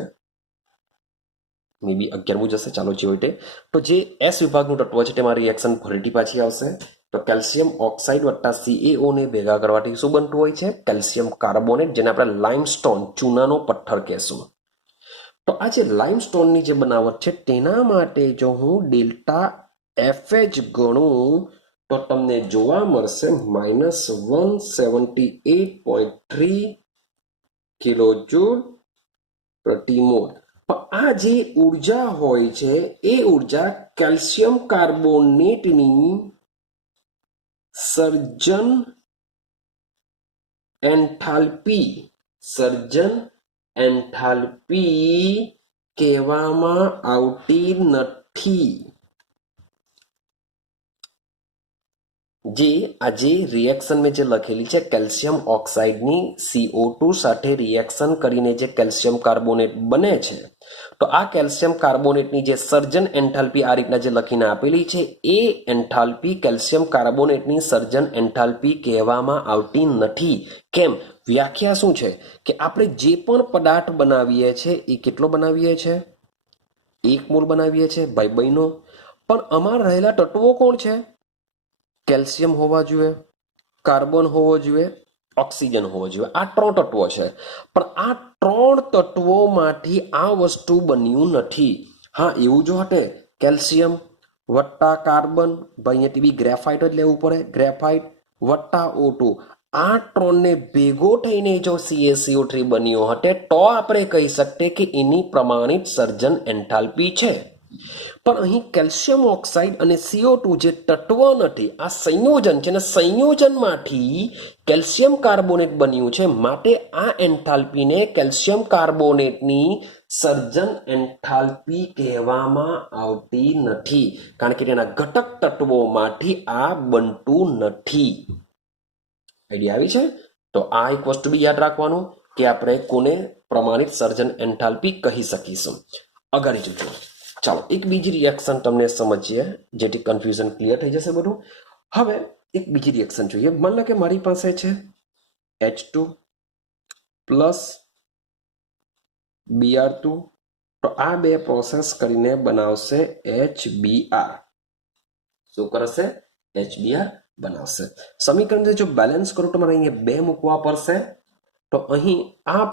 મે બી 11મું જશે, ચાલો જે હોય તે. તો જે એસ વિભાગનું તત્વ છે તેમાં રિએક્શન ફરીથી પાછી આવશે. તો કેલ્શિયમ ઓક્સાઇડ વત્તા CaO ને ભેગા કરવાથી શું બનતું હોય છે? કેલ્શિયમ કાર્બોનેટ, જેને આપણે લાઇમસ્ટોન ચૂનાનો પથ્થર કહેશું. તો આ જે લાઇમસ્ટોનની જે બનાવટ છે તેના માટે જો હું ડેલ્ટા FH ગણું તો તમને જોવા મળશે -178.3 કિલોજૂલ પ્રતિ મોલ. પણ આ જે ઉર્જા હોય છે એ ઉર્જા કેલ્શિયમ કાર્બોનેટની સર્જન એન્થાલ્પી કહેવામાં આવતી નથી. જે આ જે રિએક્શન મેં જે લખેલી છે કેલ્શિયમ ઓક્સાઇડની CO2 સાથે રિએક્શન કરીને જે કેલ્શિયમ કાર્બોનેટ બને છે, તો આ કેલ્શિયમ કાર્બોનેટની જે સર્જન એન્થાલ્પી આ રીતના જે લખીને આપેલી છે એ એન્થાલ્પી કેલ્શિયમ કાર્બોનેટની સર્જન એન્થાલ્પી કહેવામાં આવતી નથી. કેમ? વ્યાખ્યા શું છે કે આપણે જે પણ પદાર્થ બનાવીએ છીએ એ કેટલો બનાવીએ છીએ? 1 મોલ બનાવીએ છીએ ભાઈ બહેનો. પણ આમાં રહેલા તત્વો કોણ છે? કેલ્શિયમ હોવા જોઈએ, કાર્બન હોવો જોઈએ, ઓક્સિજન હોવો જોઈએ. આ 3 તત્વો છે. પણ આ 3 તત્વોમાંથી આ વસ્તુ બન્યું નથી. હા, એવું જો હટે કેલ્શિયમ વત્તા કાર્બન, ભાઈ અહીંયાથી બી ગ્રેફાઇટ જ લેવું પડે, ગ્રેફાઇટ વત્તા O2, આ 3ને ભેગો થઈને જો CaCO3 બન્યો હતે તો આપણે કહી શકીએ કે એની પ્રમાણિત સર્જન એન્થાલ્પી છે. પણ અહીં કેલ્શિયમ ઓક્સાઇડ અને CO2 જે તત્વ નથી, આ સંયોજન છે, અને સંયોજનમાંથી કેલ્શિયમ કાર્બોનેટ બન્યું છે. માટે આ એન્થાલ્પીને કેલ્શિયમ કાર્બોનેટની સર્જન એન્થાલ્પી કહેવામાં આવતી નથી, કારણ કે તેના ઘટક તત્વોમાંથી આ બનતું નથી. આઈડિયા આવી છે? તો આ એક વસ્તુ બી યાદ રાખવાનું કે આપણે કોને પ્રમાણિત સર્જન એન્થાલ્પી કહી શકીશું. આગળ જજો. ચાલો એક બીજી રિએક્શન તમને સમજીએ, જેથી કન્ફ્યુઝન ક્લિયર થઈ જશે બધું. હવે એક બીજી રિએક્શન જોઈએ. માન લો કે મારી પાસે છે H2 પ્લસ Br2. તો આ બે પ્રોસેસ કરીને બનાવશે HBr. શું કરશે? HBr બનાવશે. સમીકરણ જો બેલેન્સ કરું તો મારે અહીંયા 2 મૂકવા પડશે. તો અહીં આ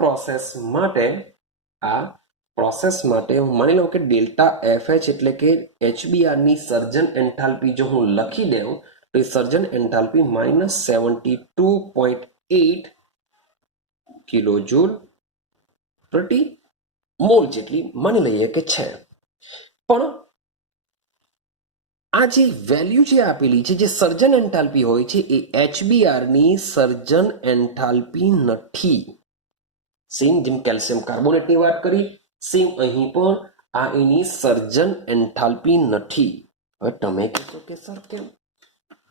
પ્રોસેસ માટે હું માની લઉં કે ડેલ્ટા FH એટલે કે HBr ની સર્જન એન્થાલ્પી જો હું લખી દઉં તો એ સર્જન એન્થાલ્પી -72.8 કિલોજૂલ પ્રતિ મોલ જેટલી માની લઈએ કે છે. પણ આ જે વેલ્યુ જે આપેલી છે, જે સર્જન એન્થાલ્પી હોય છે, એ HBr ની સર્જન એન્થાલ્પી નથી. સેમ જેમ કેલ્શિયમ કાર્બોનેટની વાત કરી, સેમ અહીં પણ આ એની સર્જન એન્થાલ્પી નથી. હવે તમે કહેશો કે સર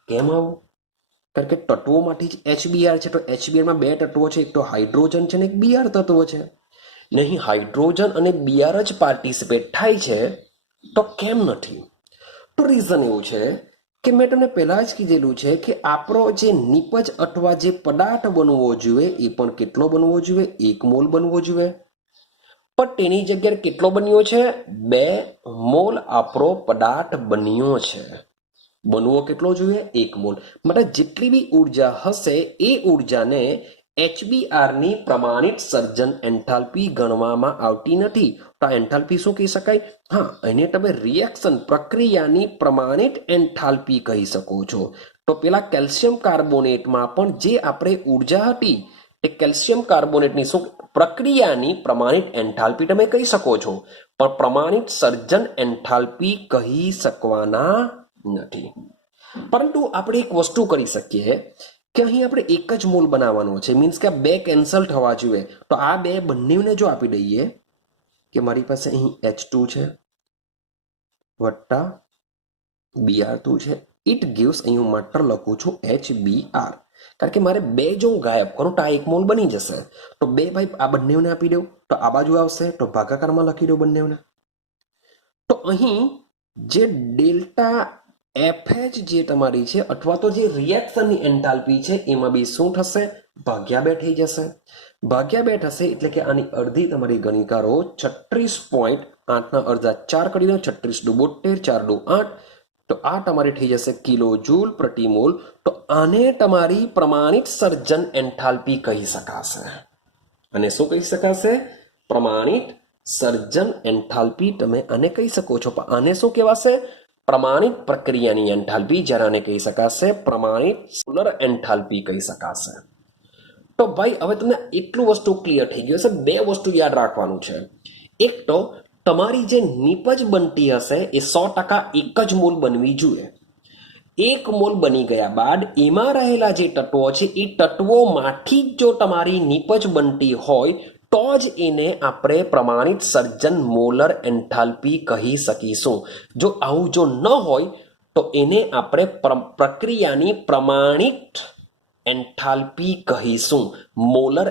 કેમ આવું? કારણ કે તત્વોમાંથી જ HBr છે. તો HBr માં 2 તત્વો છે, એક તો હાઇડ્રોજન છે ને એક Br તત્વ છે. નહીં હાઇડ્રોજન અને Br જ પાર્ટિસિપેટ થાય છે, તો કેમ નથી? તો રીઝન એવું છે કે મેં તમને પહેલા જ કીધેલું છે કે આપણો જે નિપજ અથવા જે પદાર્થ બનવો જોઈએ એ પણ કેટલો બનવો જોઈએ? 1 મોલ બનવો જોઈએ. પણ તેની જગ્યાએ કેટલો બન્યો છે? 2 મોલ આપણો પદાર્થ બન્યો છે. બનવો કેટલો જોઈએ? 1 મોલ. મતલબ જેટલી બી ઉર્જા હશે એ ઉર્જાને HBr ની પ્રમાણિત સર્જન એન્થાલ્પી ગણવામાં આવતી નથી. તો આ એન્થાલ્પી શું કહી શકાય? હા, એને તમે રિએક્શન પ્રક્રિયાની પ્રમાણિત એન્થાલ્પી કહી શકો છો. તો પેલા કેલ્શિયમ કાર્બોનેટમાં પણ જે આપણે ઉર્જા હતી એ કેલ્શિયમ કાર્બોનેટની શું પ્રક્રિયાની પ્રમાણિત એન્થાલ્પી તમે કહી શકો છો, પણ પ્રમાણિત સર્જન એન્થાલ્પી કહી શકવાના નથી. પરંતુ આપણે એક વસ્તુ કરી શકીએ કે અહીં આપણે 1 જ મોલ બનાવવાનો છે. મીન્સ કે આ 2 કેન્સલ થવા જોઈએ. તો આ 2 બંનેને જો આપી દઈએ કે મારી પાસે અહીં H2 છે વત્તા Br2 છે, ઇટ ગીવ્સ, અહીં હું માત્ર લખું છું HBr. કારણ કે મારે 2 જો હું ગાયબ કરું તો આ 1 મોલ બની જશે. તો 2 ભાઈ આ બંનેને આપી દઉં તો આ બાજુ આવશે, તો ભાગાકારમાં લખી દઉં બંનેને. તો અહીં જે ડેલ્ટા FH જે તમારી છે અથવા તો જે રિએક્શનની એન્થાલ્પી છે એમાં બી શું થશે? ભાગ્યા 2 થઈ જશે. ભાગ્યા 2 થશે એટલે કે આની અડધી તમારી ગણિકારો 36.8 ના અડધા 4 કરી દો. 36 દુ 72, 4 દુ 8, તો આ તમારી થઈ જશે કિલો જૂલ પ્રતિ મોલ. તો આને તમારી પ્રમાણિત સર્જન એન્થાલ્પી કહી શકાશે. અને શું કહી શકાશે? પ્રમાણિત સર્જન એન્થાલ્પી તમે આને કહી શકો છો. પણ આને શું કહેવાશે? પ્રમાણિત પ્રક્રિયાની એન્થાલ્પી. જ્યારે આને કહી શકાશે પ્રમાણિત સોલર એન્થાલ્પી કહી શકાશે. તો ભાઈ હવે તમને એટલું વસ્તુ ક્લિયર થઈ ગયું હશે. બે વસ્તુ યાદ રાખવાનું છે. એક તો તમારી જે નીપજ બનતી હશે એ 100% એક જ મોલ બનવી જોઈએ. એક મોલ બની ગયા બાદ એમાં રહેલા જે તત્વો છે એ તત્વોમાંથી જ જો તમારી નીપજ બનતી હોય તો જ એને આપણે પ્રમાણિત સર્જન મોલર એન્થાલ્પી કહી શકીશું. જો આવું જો ન હોય તો એને આપણે પ્રક્રિયાની પ્રમાણિત એન્થાલ્પી કહીશું. મોલર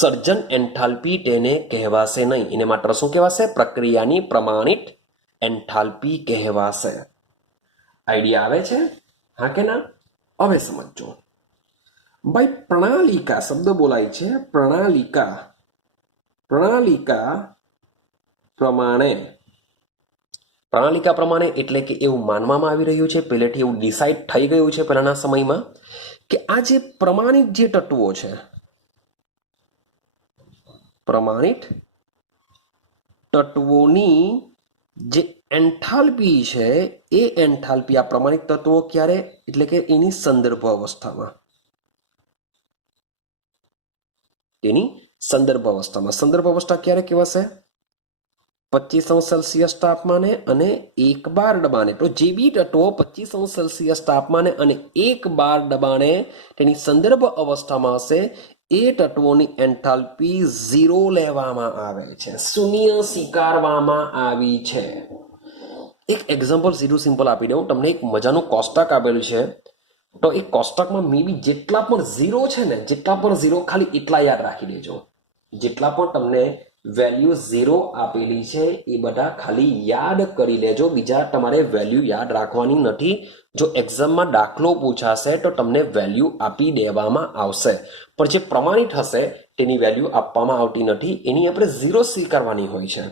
સર્જન એન્થાલ્પી તેને કહેવાશે નહીં. એને માત્ર શું કહેવાશે? પ્રક્રિયાની પ્રમાણિત એન્થાલ્પી કહેવાશે. આઈડિયા આવે છે? હા કે ના? હવે સમજો ભાઈ, પ્રણાલિકા શબ્દ બોલાય છે. પ્રણાલિકા પ્રમાણે એટલે કે એવું માનવામાં આવી રહ્યું છે, પહેલેથી એવું ડિસાઇડ થઈ ગયું છે પહેલાના સમયમાં કે આ જે પ્રમાણિત જે તત્વો છે, પ્રમાણિત તત્વોની જે એન્થાલ્પી છે એ એન્થાલ્પી આ પ્રમાણિત તત્વો ક્યારે? એટલે કે એની સંદર્ભ અવસ્થામાં. સંદર્ભ અવસ્થા ક્યારે કહેવાશે? 25°C તાપમાને અને 1 બાર દબાણે. તો જે બી તત્વો 25°C તાપમાને અને 1 બાર દબાણે તેની સંદર્ભ અવસ્થામાં હશે એ તત્વોની એન્થાલ્પી 0 લેવામાં આવે છે, શૂન્ય સ્વીકારવામાં આવી છે. એક એક્ઝામ્પલ સીધું સિમ્પલ આપી દઉં તમને. એક મજાનું કોષ્ટક આપેલું છે. તો એ કોષ્ટકમાં મે બી જેટલા પણ 0 છે ને, જેટલા પણ 0 ખાલી એટલા યાદ રાખી દેજો. જેટલા પણ તમને વેલ્યુ 0 આપેલી છે એ બધા ખાલી યાદ કરી લેજો. બીજા તમારે વેલ્યુ યાદ રાખવાની નથી. જો એક્ઝામમાં દાખલો પૂછાશે તો તમને વેલ્યુ આપી દેવામાં આવશે, પણ જે પ્રમાણિત હશે તેની વેલ્યુ આપવામાં આવતી નથી. એની આપણે 0 સ્વીકારવાની હોય છે.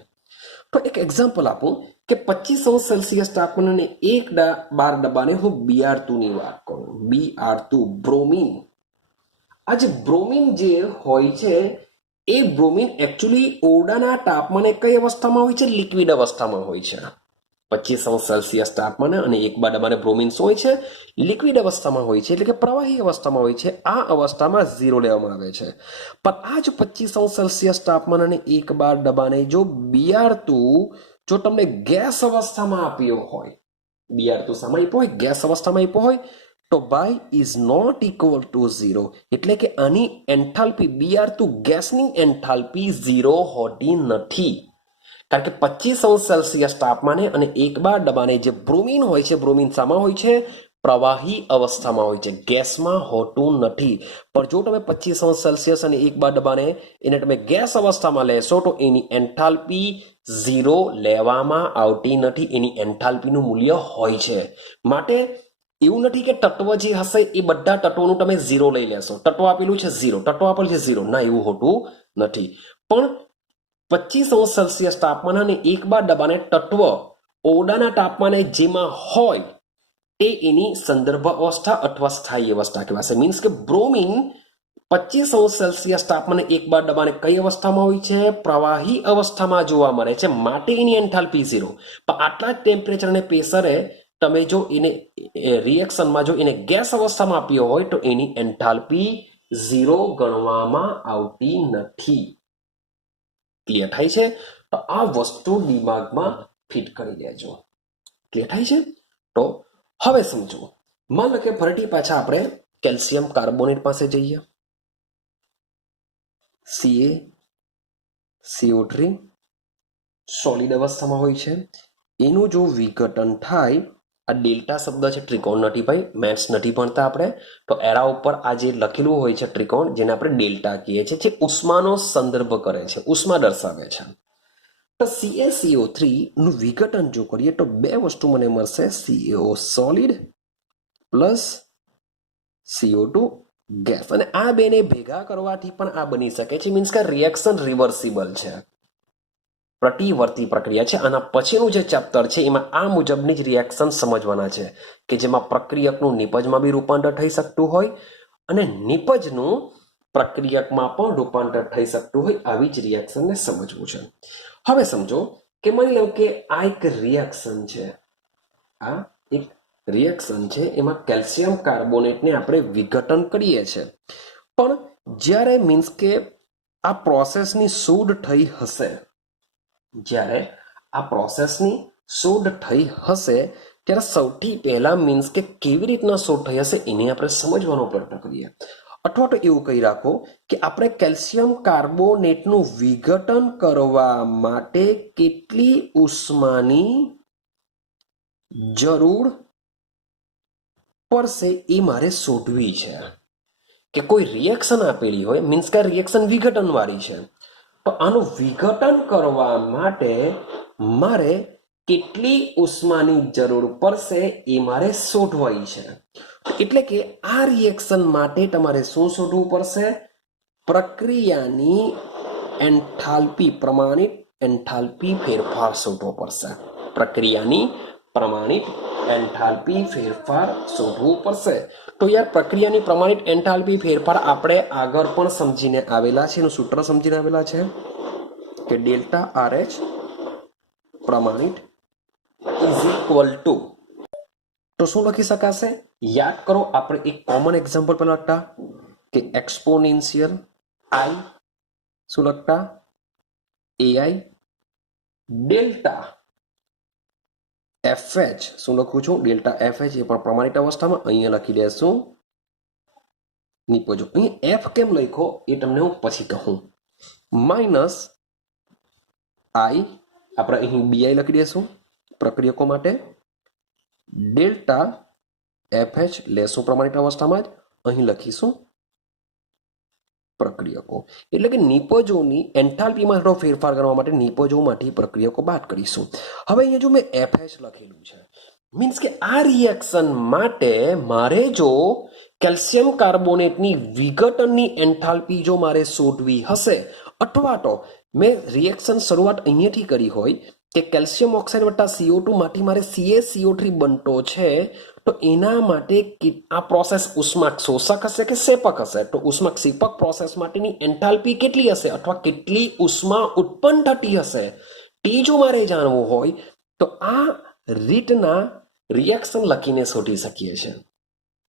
તો એક એક્ઝામ્પલ આપું કે 25°C તાપમાન અને 1 બાર દબાણે હું Br2 ની વાત કરું. Br2 bromine. આ જે બ્રોમિન જે હોય છે એ બ્રોમિન એકચ્યુઅલી ઓરડાના તાપમાને કઈ અવસ્થામાં હોય છે? લિક્વિડ અવસ્થામાં હોય છે. 25°C તાપમાને અને 1 બાર દબાણે બ્રોમિન શું હોય છે? લિક્વિડ અવસ્થામાં હોય છે, એટલે કે પ્રવાહી અવસ્થામાં હોય છે. આ અવસ્થામાં 0 લેવામાં આવે છે. પણ આ જ 25°C તાપમાન અને 1 બાર દબાણે જો Br2 જો તમને ગેસ અવસ્થામાં આપ્યો હોય, Br2 શામાં આપ્યો હોય? ગેસ અવસ્થામાં આપ્યો હોય, તો by is not equal to 0. એટલે કે આની એન્થાલ્પી Br2 ગેસની એન્થાલ્પી 0 હોતી નથી. કારણ કે 25°C તાપમાને અને 1 બાર દબાણે જે બ્રોમિન હોય છે, બ્રોમિન શામાં હોય છે? પ્રવાહી અવસ્થામાં હોય છે, ગેસમાં હોતું નથી. પણ જો તમે 25°C અને 1 બાર દબાણે એને તમે ગેસ અવસ્થામાં લેશો તો એની એન્થાલ્પી 0 લેવામાં આવતી નથી. એની એન્થાલ્પીનું મૂલ્ય હોય છે. માટે એવું નથી કે તત્વ જે હશે એ બધા તત્વોનું તમે 0 લઈ લેશો. તત્વ આપેલું છે 0, તત્વ આપેલું છે 0. ના, એવું હોતું નથી. પણ 25°C તાપમાન અને 1 બાર દબાણે તત્વ ઓરડાના તાપમાને જેમાં હોય તે એની સંદર્ભ અવસ્થા અથવા સ્થાયી અવસ્થા કહેવાશે. મીન્સ કે બ્રોમિન 25°C તાપમાને 1 બાર દબાણે કઈ અવસ્થામાં હોય છે? પ્રવાહી અવસ્થામાં જોવા મળે છે. માટે એની એન્થાલ્પી 0. પણ આટલા જ ટેમ્પરેચર અને પ્રેશરે તમે જો એને રિએક્શનમાં જો એને ગેસ અવસ્થામાં આપ્યો હોય તો એની એન્થાલ્પી 0 ગણવામાં આવતી નથી. ક્લિયર થાય છે? તો આ વસ્તુ દિમાગમાં ફિટ કરી દેજો. ક્લિયર થાય છે? તો હવે સમજો, માન લો કે ફરીથી પાછા આપણે કેલ્શિયમ કાર્બોનેટ પાસે જઈએ. CaCO3 સોલિડ અવસ્થામાં હોય છે. એનું જો વિઘટન થાય, આ ડેલ્ટા શબ્દ છે, ત્રિકોણ નથી ભાઈ, મેથ્સ નથી ભણતા આપણે, તો એરા ઉપર આ જે લખેલું હોય છે ત્રિકોણ, જેને આપણે ડેલ્ટા કહીએ છીએ, જે ઉષ્માનો સંદર્ભ કરે છે, ઉષ્મા દર્શાવે છે. તો CaCO3 નું વિઘટન જો કરીએ તો બે વસ્તુ મને મળશે, CaO solid plus CO2 gas, અને આ બેને ભેગા કરવાથી પણ આ બની શકે છે, મીન્સ કે રિએક્શન રિવર્સિબલ છે, પ્રતિવર્તી પ્રક્રિયા છે. આના પછીનું જે ચેપ્ટર છે એમાં આ મુજબની જ રિએક્શન સમજવાના છે કે જેમાં પ્રક્રિયકનું નિપજમાં બી રૂપાંતર થઈ શકતું હોય અને નિપજનું પ્રક્રિયકમાં પણ રૂપાંતર થઈ શકતું હોય. આવી જ રિએક્શનને સમજવું છે. હવે સમજો કે માની લો કે આ એક રિએક્શન છે, આ એક રિએક્શન છે, એમાં કેલ્શિયમ કાર્બોનેટને આપણે વિઘટન કરીએ છીએ, પણ જ્યારે મીન્સ કે આ પ્રોસેસની શોધ થઈ હશે, જ્યારે આ પ્રોસેસની શોધ થઈ હશે ત્યારે સૌથી પહેલા મીન્સ કે કેવી રીતના શોધ થઈ હશે એને આપણે સમજવાનો પ્રયત્ન કરીએ. અથવા તો એવું કહી રાખો કે આપણે કેલ્શિયમ કાર્બોનેટનું વિઘટન કરવા માટે કેટલી ઉષ્માની જરૂર પડશે એ મારે શોધવી છે. કે કોઈ રિએક્શન આપેલી હોય, મીન્સ કે રિએક્શન વિઘટન વાળી છે, તો આનું વિઘટન કરવા માટે મારે કેટલી ઉષ્માની જરૂર પડશે એ મારે શોધવાની છે. એટલે કે આ રિએક્શન માટે તમારે શું શોધવું પડશે? પ્રક્રિયાની એન્થાલ્પી, પ્રમાણિત એન્થાલ્પી ફેરફાર શોધવો પડશે. પ્રક્રિયાની પ્રમાણિત એન્થાલ્પી ફેરફાર શોધવું પડશે. તો યાર પ્રક્રિયાની પ્રમાણિત એન્થાલ્પી ફેરફાર આપણે આગળ પણ સમજીને આવેલા છે, એનું સૂત્ર સમજીને આવેલા છે કે ડેલ્ટા RH પ્રમાણિત ઇઝ ઇક્વલ ટુ, તો શું લખી શકાશે? યાદ કરો, આપણે એક કોમન એક્ઝામ્પલ પર લખતા કે એક્સપોનેન્શિયલ આઈ, શું લખતા? AI ડેલ્ટા FH, શું લખું છું? ડેલ્ટા FH, એ પણ પ્રમાણિત અવસ્થામાં. અહીંયા લખી દેશું નિપજો. અહીં F કેમ લખ્યો એ તમને હું પછી કહું. માઇનસ આઈ, આપણે અહીં BI લખી દઈશું પ્રક્રિયકો માટે. ડેલ્ટા FH લેશું પ્રમાણિત અવસ્થામાં જ, અહીં લખીશું પ્રક્રિયકો. એટલે કે નિપજોની એન્થાલ્પીમાં થોડો ફેરફાર કરવા માટે નિપજોમાંથી પ્રક્રિયકો બાદ કરીશું. હવે અહીંયા જો મેં FH લખેલું છે, મીન્સ કે આ રિએક્શન માટે મારે જો કેલ્શિયમ કાર્બોનેટની વિઘટનની એન્થાલ્પી જો મારે શોધવી હશે, અથવા તો મેં રિએક્શન શરૂઆત અહીંયાથી કરી હોય કે કેલ્શિયમ ઓક્સાઇડ વત્તા CO2 માંથી મારે CaCO3 બનતો છે, તો એના માટે આ પ્રોસેસ ઉષ્માક શોષક હશે કે શેપક હશે? તો ઉષ્માક શેપક પ્રોસેસ માટેની એન્થાલ્પી કેટલી હશે અથવા કેટલી ઉષ્મા ઉત્પન્ન થતી હશે તે જો મારે જાણવું હોય તો આ રીતના રિએક્શન લખીને શોધી શકીએ છીએ.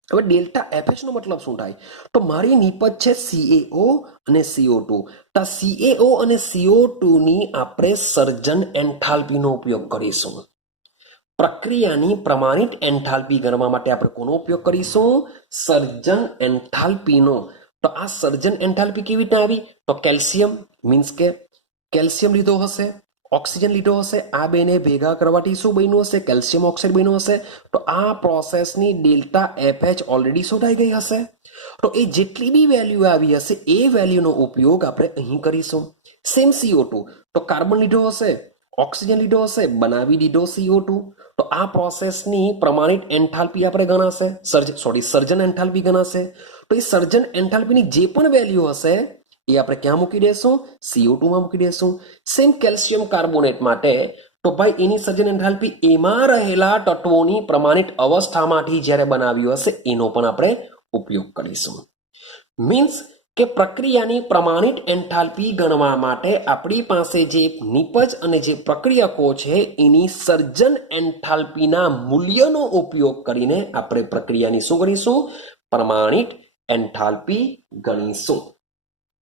હવે ડેલ્ટા FH નો મતલબ શું થાય? તો મારી નિપજ છે CaO અને CO2. તો CaO અને CO2 ની આપણે સર્જન એન્થાલ્પીનો ઉપયોગ કરીશું. પ્રક્રિયાની પ્રમાણિત એન્થાલ્પી ગણવા માટે આપણે કોનો ઉપયોગ કરીશું? સર્જન એન્થાલ્પીનો. તો આ સર્જન એન્થાલ્પી કેવી રીતે આવી? તો કેલ્શિયમ, મીન્સ કે કેલ્શિયમ લીધો હશે, ઓક્સિજન લીધો હશે, આ બેને ભેગા કરવાથી શું બન્યું હશે? કેલ્શિયમ ઓક્સાઇડ બન્યું હશે. તો આ પ્રોસેસની ડેલ્ટા FH ઓલરેડી શોધાઈ ગઈ હશે. તો એ જેટલી બી વેલ્યુ આવી હશે એ વેલ્યુનો ઉપયોગ આપણે અહીં કરીશું. સેમ CO2, તો કાર્બન લીધો હશે, ઓક્સિજન લીધો હશે, બનાવી દીધો CO2. તો આ પ્રોસેસની પ્રમાણિત એન્થાલ્પી આપણે ગણાશે, સર્જન એન્થાલ્પી ગણાશે. તો એ સર્જન એન્થાલ્પીની જે પણ વેલ્યુ હશે એ આપણે ક્યાં મૂકી દેશું? CO2 માં મૂકી દેશું. સેમ કેલ્શિયમ કાર્બોનેટ માટે, તો ભાઈ એની સર્જન એન્થાલ્પી એમાં રહેલા તત્વોની પ્રમાણિત અવસ્થામાંથી જ્યારે બનાવ્યું હશે એનો પણ આપણે ઉપયોગ કરીશું. મીન્સ કે પ્રક્રિયાની પ્રમાણિત એન્થાલ્પી ગણવા માટે આપણી પાસે જે નિપજ અને જે પ્રક્રિયકો છે એની સર્જન એન્થાલ્પીના મૂલ્યનો ઉપયોગ કરીને આપણે પ્રક્રિયાની શું ગણીશું? પ્રમાણિત એન્થાલ્પી ગણીશું.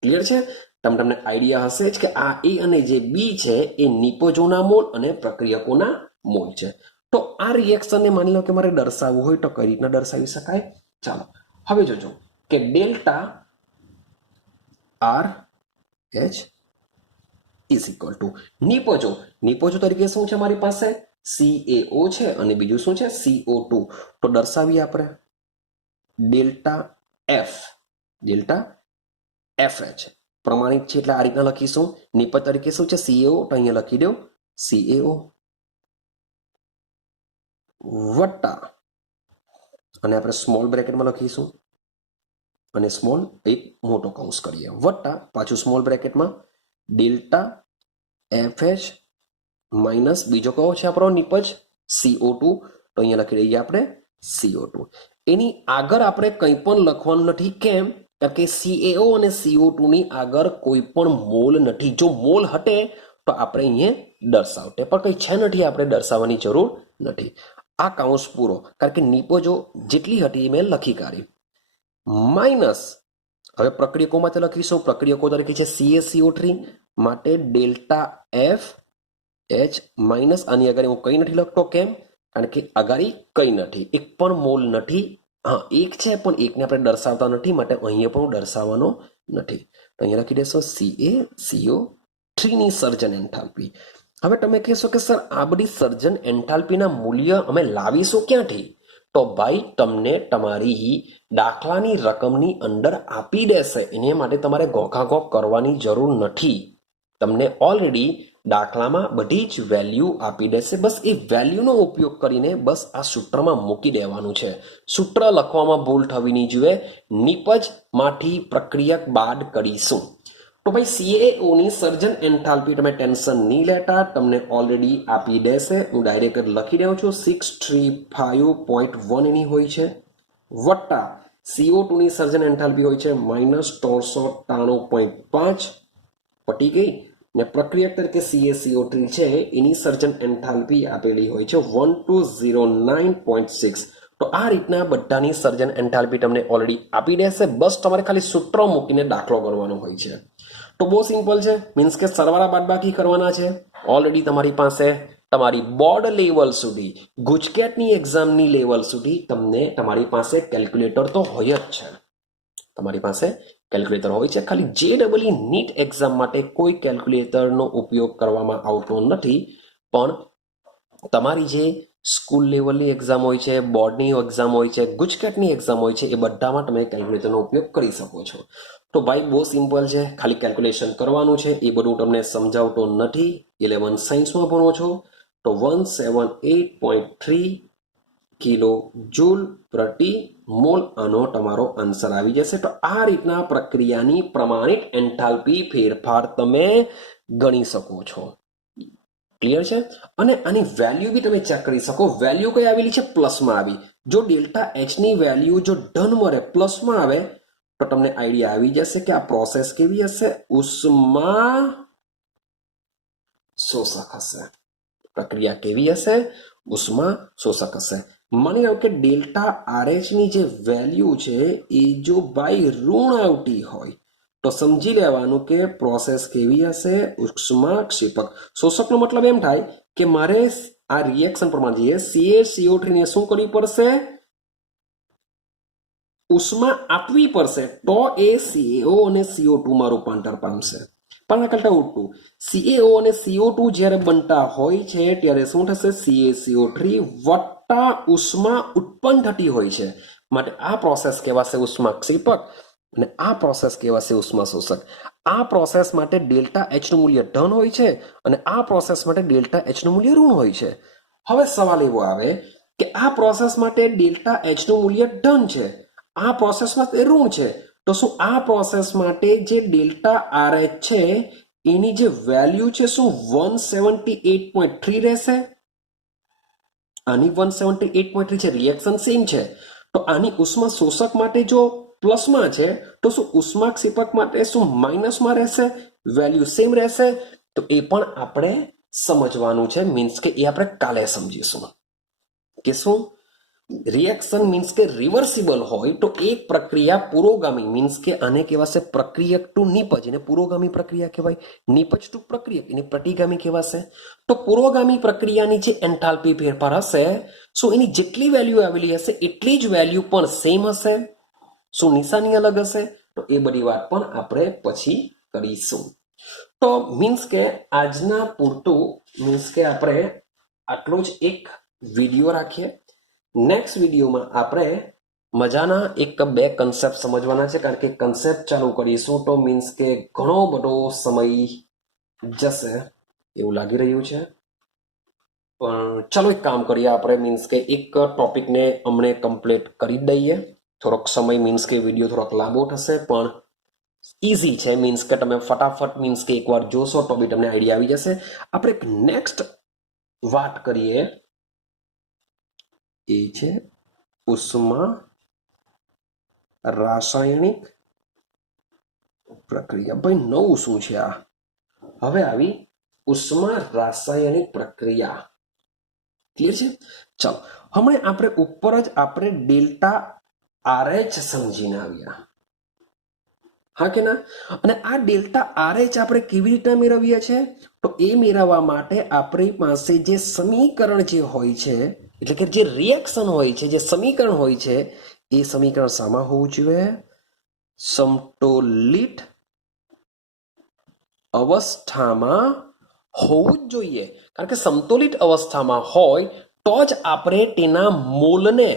ક્લિયર છે? તમને આઈડિયા હશે જ કે આ A અને જે B છે એ નિપજોના મોલ અને પ્રક્રિયકોના મોલ છે. તો આ રિએક્શનને માની લો કે મારે દર્શાવવું હોય તો કઈ રીતના દર્શાવી શકાય? ચાલો હવે જોજો કે delta RH is equal to નિપજો. નિપજો તરીકે શું છે મારી પાસે? CaO છે અને બીજું શું છે? CO2. તો દર્શાવીએ આપણે ડેલ્ટા FH પ્રમાણિત છે એટલે આ રીતના લખીશું. નિપજ તરીકે શું છે? CaO, તો અહીંયા લખી દો CaO વત્તા, અને આપણે સ્મોલ બ્રેકેટમાં લખીશું અને સ્મોલ એક મોટો કૌંસ કરીએ વત્તા પાછું સ્મોલ બ્રેકેટમાં ડેલ્ટા એફએચ માઇનસ બીજો કયો છે આપણો નિપજ CO2 તો અહીંયા લખી દઈએ આપણે CO2 એની આગળ આપણે કંઈ પણ લખવાનું નથી કેમ કારણ કે CaO અને CO2 ની આગળ કોઈ પણ મોલ નથી જો મોલ હટે તો આપણે અહીંયા દર્શાવતે પણ કંઈ છે નથી આપણે દર્શાવવાની જરૂર નથી આ કૌંસ પૂરો કારણ કે નિપજો જેટલી હતી એ મેં લખી કાઢી માઇનસ હવે પ્રક્રિયકો માટે લખીશું પ્રક્રિયકો તરીકે છે CaCO3 માટે ડેલ્ટા એફ એચ માઇનસ આની આગળ હું કંઈ નથી લખતો કેમ કારણ કે આગળ કંઈ નથી એક પણ મોલ નથી હા એક છે પણ એકને આપણે દર્શાવતા નથી માટે અહીંયા પણ દર્શાવવાનો નથી તો અહીંયા લખી દેશો CaCO3 ની સર્જન એન્થાલ્પી હવે તમે કહેશો કે સર આ બધી સર્જન એન્થાલ્પીના મૂલ્ય અમે લાવીશું ક્યાંથી તો ભાઈ તમને તમારી દાખલાની રકમની અંદર આપી દેશે એને માટે તમારે ઘોઘાઘોગ કરવાની જરૂર નથી તમને ઓલરેડી દાખલામાં બધી જ વેલ્યુ આપી દેશે બસ એ વેલ્યુનો ઉપયોગ કરીને બસ આ સૂત્રમાં મૂકી દેવાનું છે સૂત્ર લખવામાં ભૂલ થવી નહીં જોઈએ નિપજમાંથી પ્રક્રિયક બાદ કરીશું તો ભાઈ CaO ની સર્જન એન્થાલ્પી તમે ટેન્શન નહીં લેતા તમને ઓલરેડી આપી દેશે હું ડાયરેક્ટ લખી દઉં છું 635.1 એની હોય છે વત્તા CO2 ની સર્જન એન્થાલ્પી હોય છે -393.5 પટી ગઈ ને પ્રક્રિયક તરીકે CaCO3 છે એની સર્જન એન્થાલ્પી આપેલી હોય છે 1209.6 તો આ રીતના બધાની સર્જન એન્થાલ્પી તમને ઓલરેડી આપી દેશે બસ તમારે ખાલી સૂત્ર મૂકીને દાખલો કરવાનો હોય છે તો બહુ સિમ્પલ છે મીન્સ કે સરવાળા બાદબાકી કરવાના છે ઓલરેડી તમારી પાસે તમારી બોર્ડ લેવલ સુધી ગુજકેટની એક્ઝામની લેવલ સુધી તમને તમારી પાસે કેલ્ક્યુલેટર તો હોય જ છે તમારી પાસે કેલ્ક્યુલેટર હોય છે ખાલી JEE નીટ એક્ઝામ માટે કોઈ કેલ્ક્યુલેટરનો ઉપયોગ કરવામાં આવતો નથી પણ તમારી જે સ્કૂલ લેવલની એક્ઝામ હોય છે બોર્ડની એક્ઝામ હોય છે ગુજકેટની એક્ઝામ હોય છે એ બધામાં તમે કેલ્ક્યુલેટરનો ઉપયોગ કરી શકો છો તો ભાઈ બહુ સિમ્પલ છે ખાલી કેલ્ક્યુલેશન કરવાનું છે એ બધું તમને સમજાવતો નથી 11 સાયન્સમાં ભણો છો તો 178.3 કિલો જૂલ પ્રતિ મોલ આનો તમારો આન્સર આવી જશે તો આ રીતના પ્રક્રિયાની પ્રમાણિત એન્થાલ્પી ફેરફાર તમે ગણી શકો છો ક્લિયર છે અને આની વેલ્યુ બી તમે ચેક કરી શકો વેલ્યુ કઈ આવેલી છે પ્લસમાં આવી જો ડેલ્ટા એચ ની વેલ્યુ જો ધન મળે પ્લસમાં આવે તો તમને આઈડિયા આવી જશે કે આ પ્રોસેસ કેવી હશે ઉષ્મા શોષક હશે પ્રક્રિયા કેવી હશે ઉષ્મા શોષક હશે માની લો કે ડેલ્ટા RH ની જે વેલ્યુ છે એ જો બાય ઋણ આવતી હોય તો સમજી લેવાનું કે પ્રોસેસ કેવી હશે ઉષ્મા ક્ષેપક શોષકનો મતલબ એમ થાય કે મારે આ રિએક્શન પ્રમાણે CaCO3 ને શું કરવી પડશે ઉષ્મા આપવી પડશે તો એ CaO અને CO2 માં રૂપાંતર પામશે પણ આ કરતા ઉલટું CaO અને CO2 જ્યારે બનતા હોય છે ત્યારે શું થશે CaCO3 વત્તા ઉષ્મા ઉત્પન્ન થતી હોય છે માટે આ પ્રોસેસ કહેવાશે ઉષ્મા ક્ષેપક અને આ પ્રોસેસ કહેવાશે ઉષ્મા શોષક આ પ્રોસેસ માટે ડેલ્ટા એચ નું મૂલ્ય ધન હોય છે અને આ પ્રોસેસ માટે ડેલ્ટા એચ નું મૂલ્ય ઋણ હોય છે હવે સવાલ એવો આવે કે આ પ્રોસેસ માટે ડેલ્ટા એચ નું મૂલ્ય ધન છે આ પ્રોસેસમાં તે ઋણ છે તો શું આ પ્રોસેસ માટે જે ડેલ્ટા RH છે એની જે વેલ્યુ છે શું 178.3 રહેશે આની 178.3 છે રિએક્શન સેમ છે તો આની ઉષ્મા શોષક માટે જો પ્લસમાં છે તો શું ઉષ્મા ક્ષેપક માટે શું માઇનસમાં રહેશે વેલ્યુ સેમ રહેશે તો એ પણ આપણે સમજવાનું છે મીન્સ કે એ આપણે કાલે સમજીશું કે શું રિએક્શન મીન્સ કે રિવર્સિબલ હોય તો એક પ્રક્રિયા પુરોગામી મીન્સ કે આને કહેવાશે પ્રક્રિયક ટુ નિપજ એને પુરોગામી પ્રક્રિયા કહેવાય નિપજ ટુ પ્રક્રિયક એને પ્રતિગામી કહેવાશે તો પુરોગામી પ્રક્રિયાની જે એન્થાલ્પી ફેરફાર હશે શું એની જેટલી વેલ્યુ આવેલી હશે એટલી જ વેલ્યુ પણ સેમ હશે શું નિશાની અલગ હશે તો એ બધી વાત પણ આપણે પછી કરીશું તો મીન્સ કે આજના પૂરતું મીન્સ કે આપણે આટલો જ એક વિડીયો રાખીએ નેક્સ્ટ વિડીયોમાં આપણે મજાના એક બે કન્સેપ્ટ સમજવાના છે કારણ કે કન્સેપ્ટ ચાલુ કરીશું તો મીન્સ કે ઘણો બધો સમય જશે એવું લાગી રહ્યું છે પણ ચલો એક કામ કરીએ આપણે મીન્સ કે એક ટોપિકને હમણે કમ્પ્લીટ કરી દઈએ થોડોક સમય મીન્સ કે વિડીયો થોડોક લાંબો થશે પણ ઇઝી છે, મીન્સ કે તમે ફટાફટ મીન્સ કે એકવાર જોશો તો બી તમને આઈડિયા આવી જશે. આપણે એક નેક્સ્ટ વાત કરીએ એ છે ઉષ્મા રાસાયણિક પ્રક્રિયા. ભાઈ નવું શું છે આ? હવે આવી ઉષ્મા રાસાયણિક પ્રક્રિયા. ક્લિયર છે? ચાલો હમણાં આપણે ઉપર જ આપણે ડેલ્ટા RH સમજીને આવ્યા, હા કે ના? અને આ ડેલ્ટા RH આપણે કેવી રીતે મેળવીએ છીએ? તો એ મેળવવા માટે આપણી પાસે જે સમીકરણ જે હોય છે, એટલે કે જે રિએક્શન હોય છે, જે સમીકરણ હોય છે, એ સમીકરણ શામાં હોવું જોઈએ? સમતોલિત અવસ્થામાં હોવું જ જોઈએ. કારણ કે સમતોલિત અવસ્થામાં હોય તો જ આપણે તેના મોલને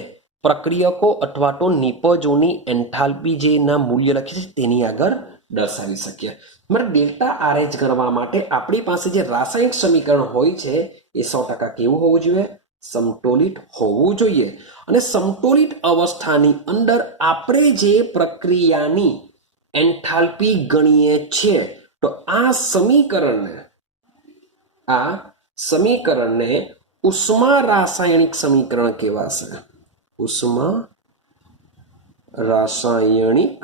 પ્રક્રિયકો અથવા તો નિપજોની એન્થાલ્પી જેના મૂલ્ય લખીએ છીએ તેની આગળ દર્શાવી શકીએ. મારે ડેલ્ટા RH ગણવા માટે આપણી પાસે જે રાસાયણિક સમીકરણ હોય છે એ 100% કેવું હોવું જોઈએ? સમતોલિત હોવું જોઈએ. અને સમતોલિત અવસ્થાની અંદર આપણે જે પ્રક્રિયાની એન્થાલ્પી ગણીએ છીએ તો આ સમીકરણને ઉષ્મા રાસાયણિક સમીકરણ કહેવાશે. ઉષ્મા રાસાયણિક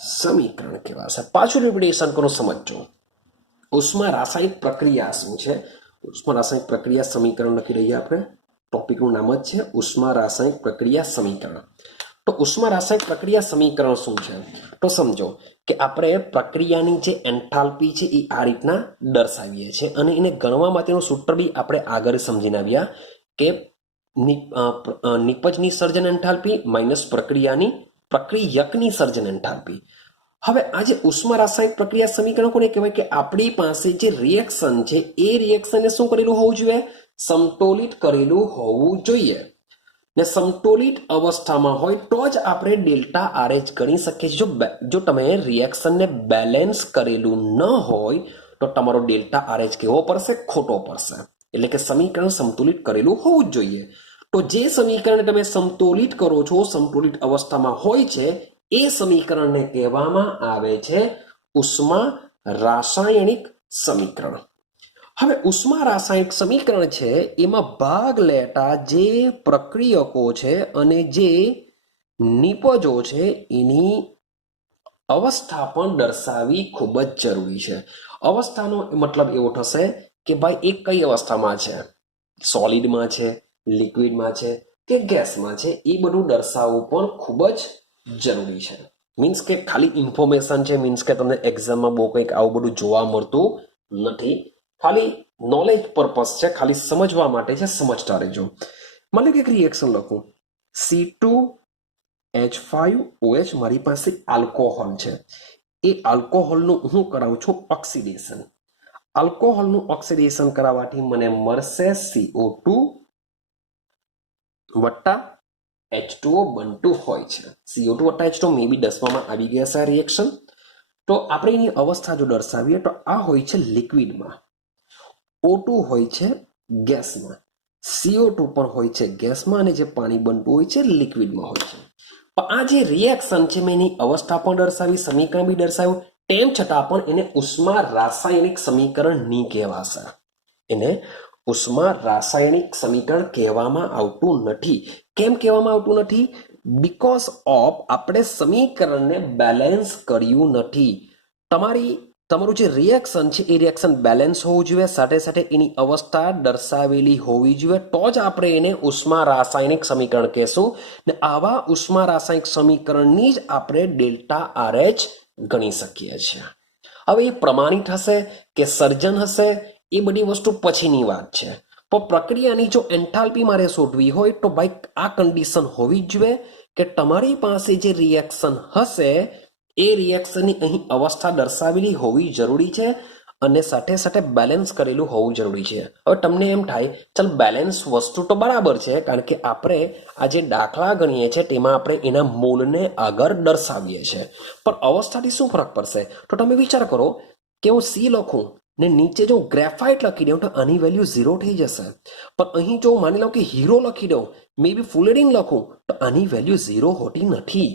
સમીકરણ કહેવાશે. પાછું રિપીટેશન કરો, સમજો. ઉષ્મા રાસાયણિક પ્રક્રિયા શું છે? ઉષ્મા રાસાયણિક પ્રક્રિયા સમીકરણ લખી રહીએ આપણે. ટોપિકનું નામ જ છે ઉષ્મા રાસાયણિક પ્રક્રિયા સમીકરણ. તો ઉષ્મા રાસાયણિક પ્રક્રિયા સમીકરણ શું છે? તો સમજો કે આપણે પ્રક્રિયાની જે એન્થાલ્પી છે એ આ રીતના દર્શાવીએ છીએ અને એને ગણવા માટેનું સૂત્ર બી આપણે આગળ સમજીને આવ્યા કે નિપજની સર્જન એન્થાલ્પી માઇનસ પ્રક્રિયકની સર્જન એન્થાલ્પી. હવે આ જે ઉષ્મા રાસાયણિક પ્રક્રિયા સમીકરણ કોને કહેવાય? કે આપણી પાસે જે રિએક્શન છે એ રિએક્શનને શું કરેલું હોવું જોઈએ? સમતોલિત કરેલું હોવું જોઈએ. ને સમતોલિત અવસ્થામાં હોય તો જ આપણે ડેલ્ટા RH ગણી શકીએ છીએ. જો તમે રિએક્શનને બેલેન્સ કરેલું ન હોય તો તમારો ડેલ્ટા RH કેવો પડશે? ખોટો પડશે. એટલે કે સમીકરણ સમતુલિત કરેલું હોવું જ જોઈએ. તો જે સમીકરણને તમે સમતોલિત કરો છો, સમતોલિત અવસ્થામાં હોય છે, એ સમીકરણને કહેવામાં આવે છે ઉષ્મા રાસાયણિક સમીકરણ. હવે ઉષ્મા રાસાયણિક સમીકરણ છે એમાં ભાગ લેતા જે પ્રક્રિયકો છે અને જે નિપજો છે એની અવસ્થા પણ દર્શાવવી ખૂબ જ જરૂરી છે. અવસ્થાનો મતલબ એવો થશે કે ભાઈ એ કઈ અવસ્થામાં છે, સોલિડમાં છે, લિક્વિડમાં છે કે ગેસમાં છે, એ બધું દર્શાવવું પણ ખૂબ જ જરૂરી છે. મીન્સ કે ખાલી ઇન્ફોર્મેશન છે, મીન્સ કે તમને એક્ઝામમાં બહુ કંઈક આવું બધું જોવા મળતું નથી. ખાલી નોલેજ પર્પસ છે, ખાલી સમજવા માટે છે, સમજતા રહેજો. માની લો કે એક રિએક્શન લખું, C2H5OH મારી પાસે આલ્કોહોલ છે. એ આલ્કોહોલનું હું કરાવું છું ઓક્સિડેશન. આલ્કોહોલનું ઓક્સિડેશન કરાવવાથી મને મળશે CO2 વત્તા H2O બનતું હોય છે. CO2 વત્તા H2O મે બી 10માં આવી ગયા છે આ રિએક્શન. તો આપણે એની અવસ્થા જો દર્શાવીએ તો આ હોય છે લિક્વિડમાં, O2 હોય છે ગેસમાં, CO2 પણ હોય છે ગેસમાં અને જે પાણી બનતું હોય છે લિક્વિડમાં હોય છે. આ જે રિએક્શન છે મેં એની અવસ્થા પણ દર્શાવી, સમીકરણ બી દર્શાવ્યું, તેમ છતાં પણ એને ઉષ્મા રાસાયણિક સમીકરણ નહીં કહેવાશે. એને ઉષ્મા રાસાયણિક સમીકરણ કહેવામાં આવતું નથી. કેમ કહેવામાં આવતું નથી? બીકોઝ ઓફ આપણે સમીકરણને બેલેન્સ કર્યું નથી. તમારું જે રિએક્શન છે એ રિએક્શન બેલેન્સ હોવું જોઈએ, સાથે સાથે એની અવસ્થા દર્શાવેલી હોવી જોઈએ, તો જ આપણે એને ઉષ્મા રાસાયણિક સમીકરણ કહેશું. ને આવા ઉષ્મા રાસાયણિક સમીકરણની જ આપણે ડેલ્ટા RH ગણી શકીએ છીએ. હવે એ પ્રમાણિત હશે કે સર્જન હશે એ બધી વસ્તુ પછીની વાત છે. પણ પ્રક્રિયાની જો એન્થાલ્પી મારે શોધવી હોય તો ભાઈ આ કન્ડિશન હોવી જ જોઈએ કે તમારી પાસે જે રિએક્શન હશે એ રિએક્શનની અહીં અવસ્થા દર્શાવેલી હોવી જરૂરી છે અને સાથે સાથે બેલેન્સ કરેલું હોવું જરૂરી છે. હવે તમને એમ થાય ચાલ બેલેન્સ વસ્તુ તો બરાબર છે, કારણ કે આપણે આ જે દાખલા ગણીએ છીએ તેમાં આપણે એના મૂળને આગળ દર્શાવીએ છીએ, પણ અવસ્થાથી શું ફરક પડશે? તો તમે વિચાર કરો કે હું C લખું ને નીચે જો ગ્રેફાઇટ લખી દઉં તો આની વેલ્યુ 0 થઈ જશે. પણ અહીં જો માની લો કે હીરો લખી દઉં, મે બી ફુલેડિન લખું તો આની વેલ્યુ 0 હોતી નથી.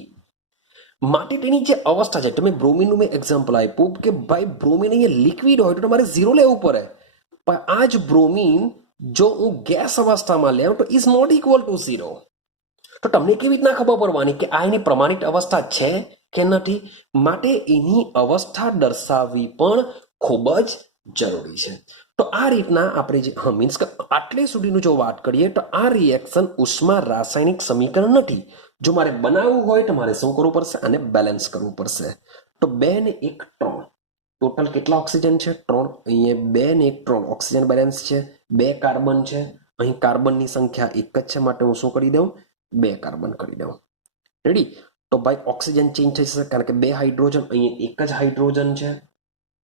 માટે તેની જે અવસ્થા છે, તમે બ્રોમિનનું મેં એક્ઝામ્પલ આપ્યું કે ભાઈ બ્રોમિન અહીંયા લિક્વિડ હોય તો તમારે 0 લેવું પડે, પણ આ જ બ્રોમિન જો હું ગેસ અવસ્થામાં લેવું તો ઇઝ નોટ ઇક્વલ ટુ 0. તો તમને કેવી રીતના ખબર પડવાની કે આ એની પ્રમાણિત અવસ્થા છે કે નથી? માટે એની અવસ્થા દર્શાવવી પણ ખૂબ જ જરૂરી છે. તો આ રીતના આપણે જે મીન્સ કે આટલે સુધીનું જો વાત કરીએ તો આ રિએક્શન ઉષ્મા રાસાયણિક સમીકરણ નથી. જો મારે બનાવવું હોય તો મારે શું કરવું પડશે? આને બેલેન્સ કરવું પડશે. તો 2 ને 1 3, ટોટલ કેટલા ઓક્સિજન છે? 3. અહીંયા 2 ને 1 3 ઓક્સિજન બેલેન્સ છે. 2 કાર્બન છે, અહીં કાર્બનની સંખ્યા 1 જ છે, માટે હું શું કરી દઉં? 2 કાર્બન કરી દઉં. રેડી? તો ભાઈ ઓક્સિજન ચેન્જ થઈ જશે કારણ કે 2 હાઇડ્રોજન, અહીંયા 1 જ હાઇડ્રોજન છે.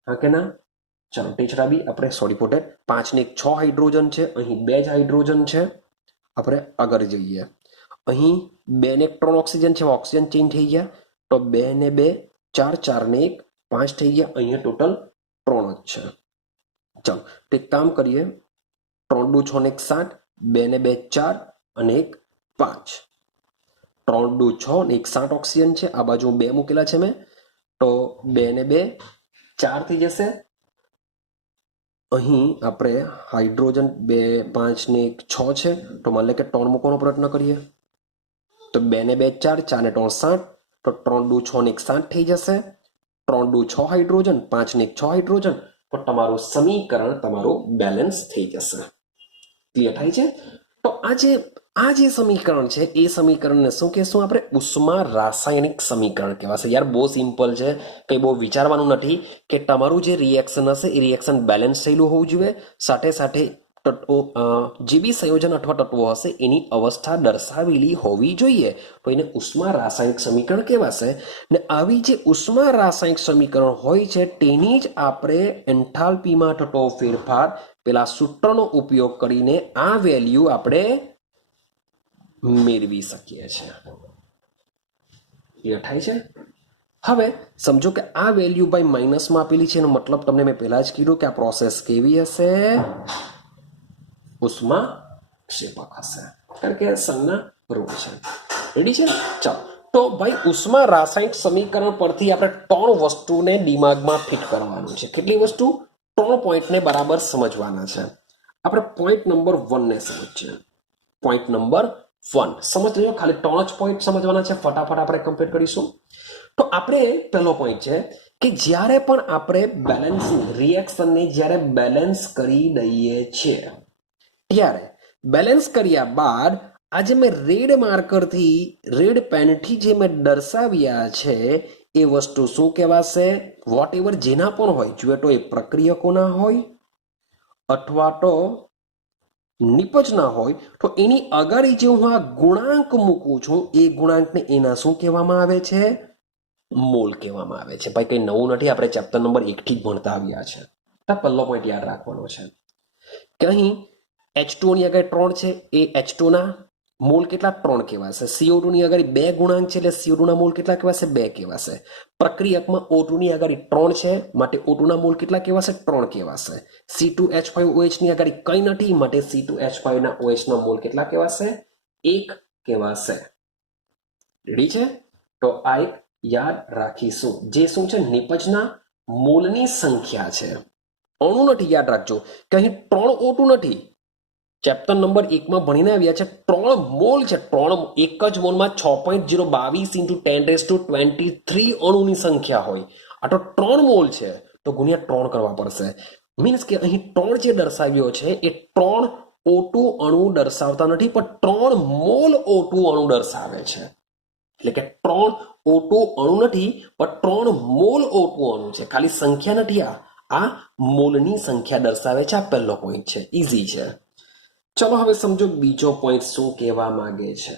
હા કે ના? ચાલો ટીચરા બી આપણે સોરી ફોર ધેટ 5 ને 1 6 હાઇડ્રોજન છે, અહીં 2 જ હાઇડ્રોજન છે. આપણે આગળ જઈએ. અહીં 2 ને 1 3 ઓક્સિજન છે, ઓક્સિજન ચેન્જ થઈ ગયા. તો 2 ને 2 4, 4 ને 1 5 થઈ ગયા. અહીંયા ટોટલ 3 જ છે. ચાલો તો એક કામ કરીએ, 3 દુ 6 ને 1 7, 2 ને 2 4 અને 1 5. 3 દુ 6 ને 1 7 ઓક્સિજન છે. આ બાજુ 2 મૂકેલા છે મેં, તો 2 ને 2 4 થઈ જશે. અહીં આપણે હાઇડ્રોજન 2 5 ને 1 6 છે, તો માની લે કે 3 મૂકવાનો પ્રયત્ન કરીએ. તો 2 ને 2 4, 4 ને 3 7, તો 3 દુ 6 ને 1 7 થઈ જશે. 3 દુ 6 હાઇડ્રોજન, 5 ને 1 6 હાઇડ્રોજન, તો તમારું સમીકરણ તમારું બેલેન્સ થઈ જશે. ક્લિયર થાય છે? તો આ જે સમીકરણ છે એ સમીકરણને શું કહેશું આપણે? ઉષ્મા રાસાયણિક સમીકરણ કહેવાશે. યાર બહુ સિમ્પલ છે, કંઈ બહુ વિચારવાનું નથી કે તમારું જે રિએક્શન હશે એ રિએક્શન બેલેન્સ થયેલું હોવું જોઈએ. સાથે સાથે તત્વો જે બી સંયોજન અથવા તત્વો હશે એની અવસ્થા દર્શાવેલી હોવી જોઈએ, તો એને ઉષ્મા રાસાયણિક સમીકરણ કહેવાશે. ને આવી જે ઉષ્મા રાસાયણિક સમીકરણ હોય છે તેની જ આપણે એન્થાલ્પીમાં થતો ફેરફાર પેલા સૂત્રનો ઉપયોગ કરીને આ વેલ્યુ આપણે મેળવી શકીએ છીએ. ક્લિયર થાય છે? હવે સમજો કે આ વેલ્યુ ભાઈ માઇનસમાં આપેલી છે, એનો મતલબ તમને મેં પહેલા જ કીધું કે આ પ્રોસેસ કેવી હશે? ઉષ્મા ક્ષેપક હશે, કારણ કે સંજ્ઞા રૂપ છે. રેડી છે? ચાલો તો ભાઈ ઉષ્મા રાસાયણિક સમીકરણ પરથી આપણે 3 વસ્તુને દિમાગમાં ફિટ કરવાનું છે. કેટલી વસ્તુ? 3 પોઈન્ટને બરાબર સમજવાના છે. આપણે પોઈન્ટ નંબર 1 ને સમજીએ. પોઈન્ટ નંબર 1 સમજ લેજો, ખાલી 3 જ પોઈન્ટ સમજવાના છે, ફટાફટ આપણે કમ્પ્લીટ કરીશું. તો આપણે પહેલો પોઈન્ટ છે કે જ્યારે પણ આપણે બેલેન્સિંગ રિએક્શનને જ્યારે બેલેન્સ કરી દઈએ છીએ ત્યારે બેલેન્સ કર્યા બાદ આજે મેં રેડ માર્કરથી રેડ પેનથી જે મેં દર્શાવ્યા છે એ વસ્તુ શું કહેવાશે? વોટ એવર જેના પણ હોય, જોઈએ તો એ પ્રક્રિયકોના હોય અથવા તો નિપજના હોય, તો એની અગાડી જે હું આ ગુણાંક મૂકું છું એ ગુણાંકને એના શું કહેવામાં આવે છે? મોલ કહેવામાં આવે છે. ભાઈ કંઈ નવું નથી, આપણે ચેપ્ટર નંબર 1 થી જ ભણતા આવ્યા છે. તો પહેલો પોઈન્ટ યાદ રાખવાનો છે કે અહીં H2O ની આગળ 3 છે, એ H2O ના મોલ કેટલા? 3 કહેવાશે. CO2 ની આગળ 2 ગુણાંક છે એટલે CO2 ના મોલ કેટલા કહેવાશે? 2 કહેવાશે. પ્રક્રિયકમાં O2 ની આગળ 3 છે માટે O2 ના મોલ કેટલા કહેવાશે? 3 કહેવાશે. C2H5OH ની આગળ કંઈ નથી માટે C2H5 ના OH ના મોલ કેટલા કહેવાશે? 1 કહેવાશે. રેડી છે? તો આ એક યાદ રાખીશું, જે શું છે? નિપજના મોલની સંખ્યા છે, અણુ નથી. યાદ રાખજો કે અહીં 3 O2 નથી. ચેપ્ટર નંબર 1 માં ભણીને આવ્યા છે 3 મોલ છે. 3 એક જ મોલમાં 6.022 × 10⁻23 અણુની સંખ્યા હોય. આ તો 3 મોલ છે, તો ગુણ્યા 3 કરવા પડશે. મીન્સ કે અહીં 3 જે દર્શાવ્યો છે એ 3 O2 અણુ દર્શાવતા નથી, પણ 3 મોલ O2 અણુ દર્શાવે છે. એટલે કે 3 O2 અણુ નથી, પણ 3 મોલ O2 અણુ છે. ખાલી સંખ્યા નથી, આ મોલની સંખ્યા દર્શાવે છે. આ પહેલો પોઈન્ટ છે, ઈઝી છે. ચલો હવે સમજો બીજો પોઈન્ટ શું કહેવા માંગે છે.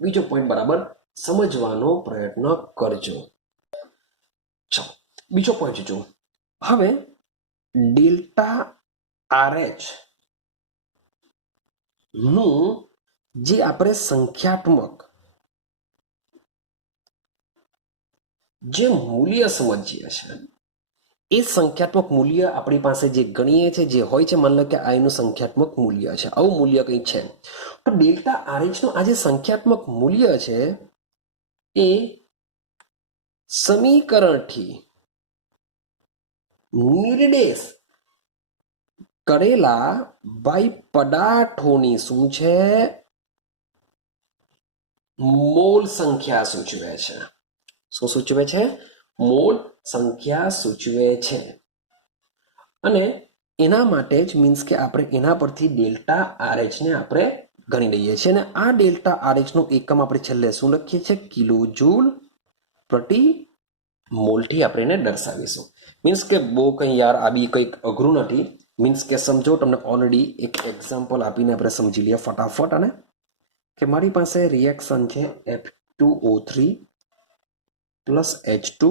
બીજો પોઈન્ટ બરાબર સમજવાનો પ્રયત્ન કરજો. ચલો બીજો પોઈન્ટ જો. હવે ડેલ્ટા RH નું જે આપણે સંખ્યાત્મક જે મૂલ્ય સમજીએ છીએ એ સંખ્યાત્મક મૂલ્ય આપણી પાસે જે ગણીએ છે જે હોય છે, માની લો કે આ એનું સંખ્યાત્મક મૂલ્ય છે, આવું મૂલ્ય કંઈક છે. તો ડેલ્ટા RH નું આ જે સંખ્યાત્મક મૂલ્ય છે એ સમીકરણથી નિર્દેશ કરેલા બાય પદાર્થોની શું છે, મોલ સંખ્યા સૂચવે છે. શું સૂચવે છે? મોલ સંખ્યા સૂચવે છે. અને એના માટે જ મીન્સ કે આપણે એના પરથી ડેલ્ટા RH ને આપણે ગણી લઈએ છીએ. અને આ ડેલ્ટા RH નો એકમ આપણે છેલ્લે શું લખીએ છીએ? કિલો જૂલ પ્રતિ મોલથી આપણે એને દર્શાવીશું. મીન્સ કે બહુ કંઈ યાર આ બી કંઈક અઘરું નથી. મીન્સ કે સમજો, તમને ઓલરેડી એક એક્ઝામ્પલ આપીને આપણે સમજી લઈએ ફટાફટ. અને કે મારી પાસે રિએક્શન છે F2O3 plus H2,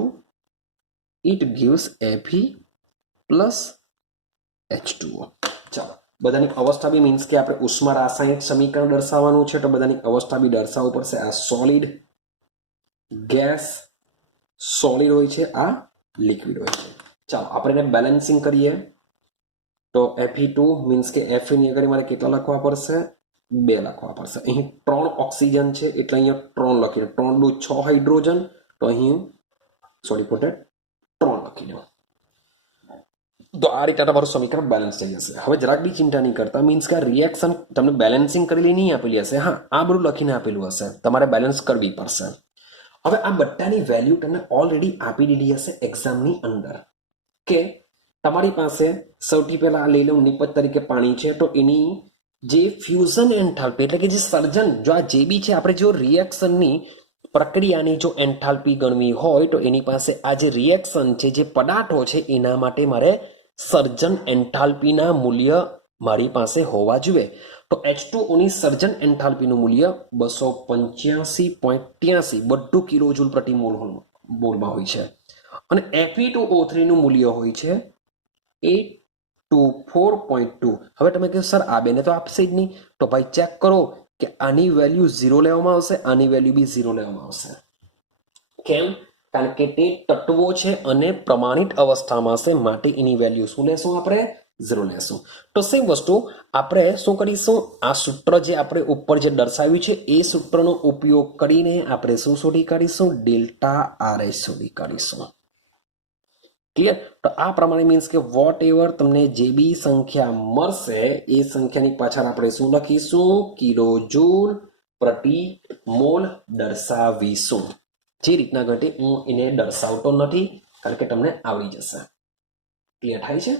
it gives Fe plus H2O. ચાલો, બધાની અવસ્થા બી મીન્સ કે આપણે ઉષ્મા રાસાયણિક સમીકરણ દર્શાવવાનું છે, તો બધાની અવસ્થા બી દર્શાવવું પડશે. આ સોલિડ ગેસ સોલિડ હોય છે, આ લિક્વિડ હોય છે. ચાલો આપણે એને બેલેન્સિંગ કરીએ. તો Fe2 મીન્સ કે Fe ની આગળ મારે કેટલા લખવા પડશે? 2 લખવા પડશે. અહીં 3 ઓક્સિજન છે એટલે અહીંયા 3 લખી દો. 3 દુ 6 હાઇડ્રોજન, તો અહીં સોરી પોટેટ 3 લખી દો. તો આ રીતે તમારું સમીકરણ બેલેન્સ થઈ જશે. હવે જરાક બી ચિંતા નહીં કરતા. મીન્સ કે આ રિએક્શન તમને બેલેન્સિંગ કરેલી નહીં આપેલી હશે. હા, આ બધું લખીને આપેલું હશે, તમારે બેલેન્સ કરવી પડશે. હવે આ બધાની વેલ્યુ તમને ઓલરેડી આપી દીધી હશે એક્ઝામની અંદર. કે તમારી પાસે સૌથી પહેલા લઈ લઉં નિપજ તરીકે પાણી છે, તો એની જે ફ્યુઝન એન્થાલ્પી એટલે કે જે સર્જન, જો આ જે બી છે, આપણે જો રિએક્શનની પ્રક્રિયાની જો એન્થાલ્પી ગણવી હોય તો એની પાસે આ જે રિએક્શન છે, જે પદાર્થો છે, એના માટે મારે સર્જન એન્થાલ્પીના મૂલ્ય મારી પાસે હોવા જોઈએ. તો H2O ની સર્જન એન્થાલ્પીનું મૂલ્ય 285.83 બધું કિલો જૂલ પ્રતિ મોલમાં હોય છે. અને Fe2O3 નું મૂલ્ય હોય છે 824.2. હવે તમે કહો સર આ બેને તો આપશે જ નહીં, તો ભાઈ ચેક કરો કે આની વેલ્યુ 0 લેવામાં આવશે, આની વેલ્યુ બી 0 લેવામાં આવશે. કેમ? કારણ કે તે તત્વો છે અને પ્રમાણિત અવસ્થામાં છે, માટે એની વેલ્યુ શું લેશું? આપણે 0 લેશું. તો સેમ વસ્તુ આપણે શું કરીશું? આ સૂત્ર જે આપણે ઉપર જે દર્શાવ્યું છે એ સૂત્રનો ઉપયોગ કરીને આપણે શું શોધી કાઢીશું? ડેલ્ટા RH શોધી કાઢીશું. ક્લિયર? તો આ પ્રમાણે મીન્સ કે વોટ એવર તમને જે બી સંખ્યા મળશે એ સંખ્યાની પાછળ આપણે શું લખીશું? કિલો જૂલ પ્રતિ મોલ દર્શાવીશું. જે રીતના ઘટે હું એને દર્શાવતો નથી, કારણ કે તમને આવડી જશે. ક્લિયર થાય છે?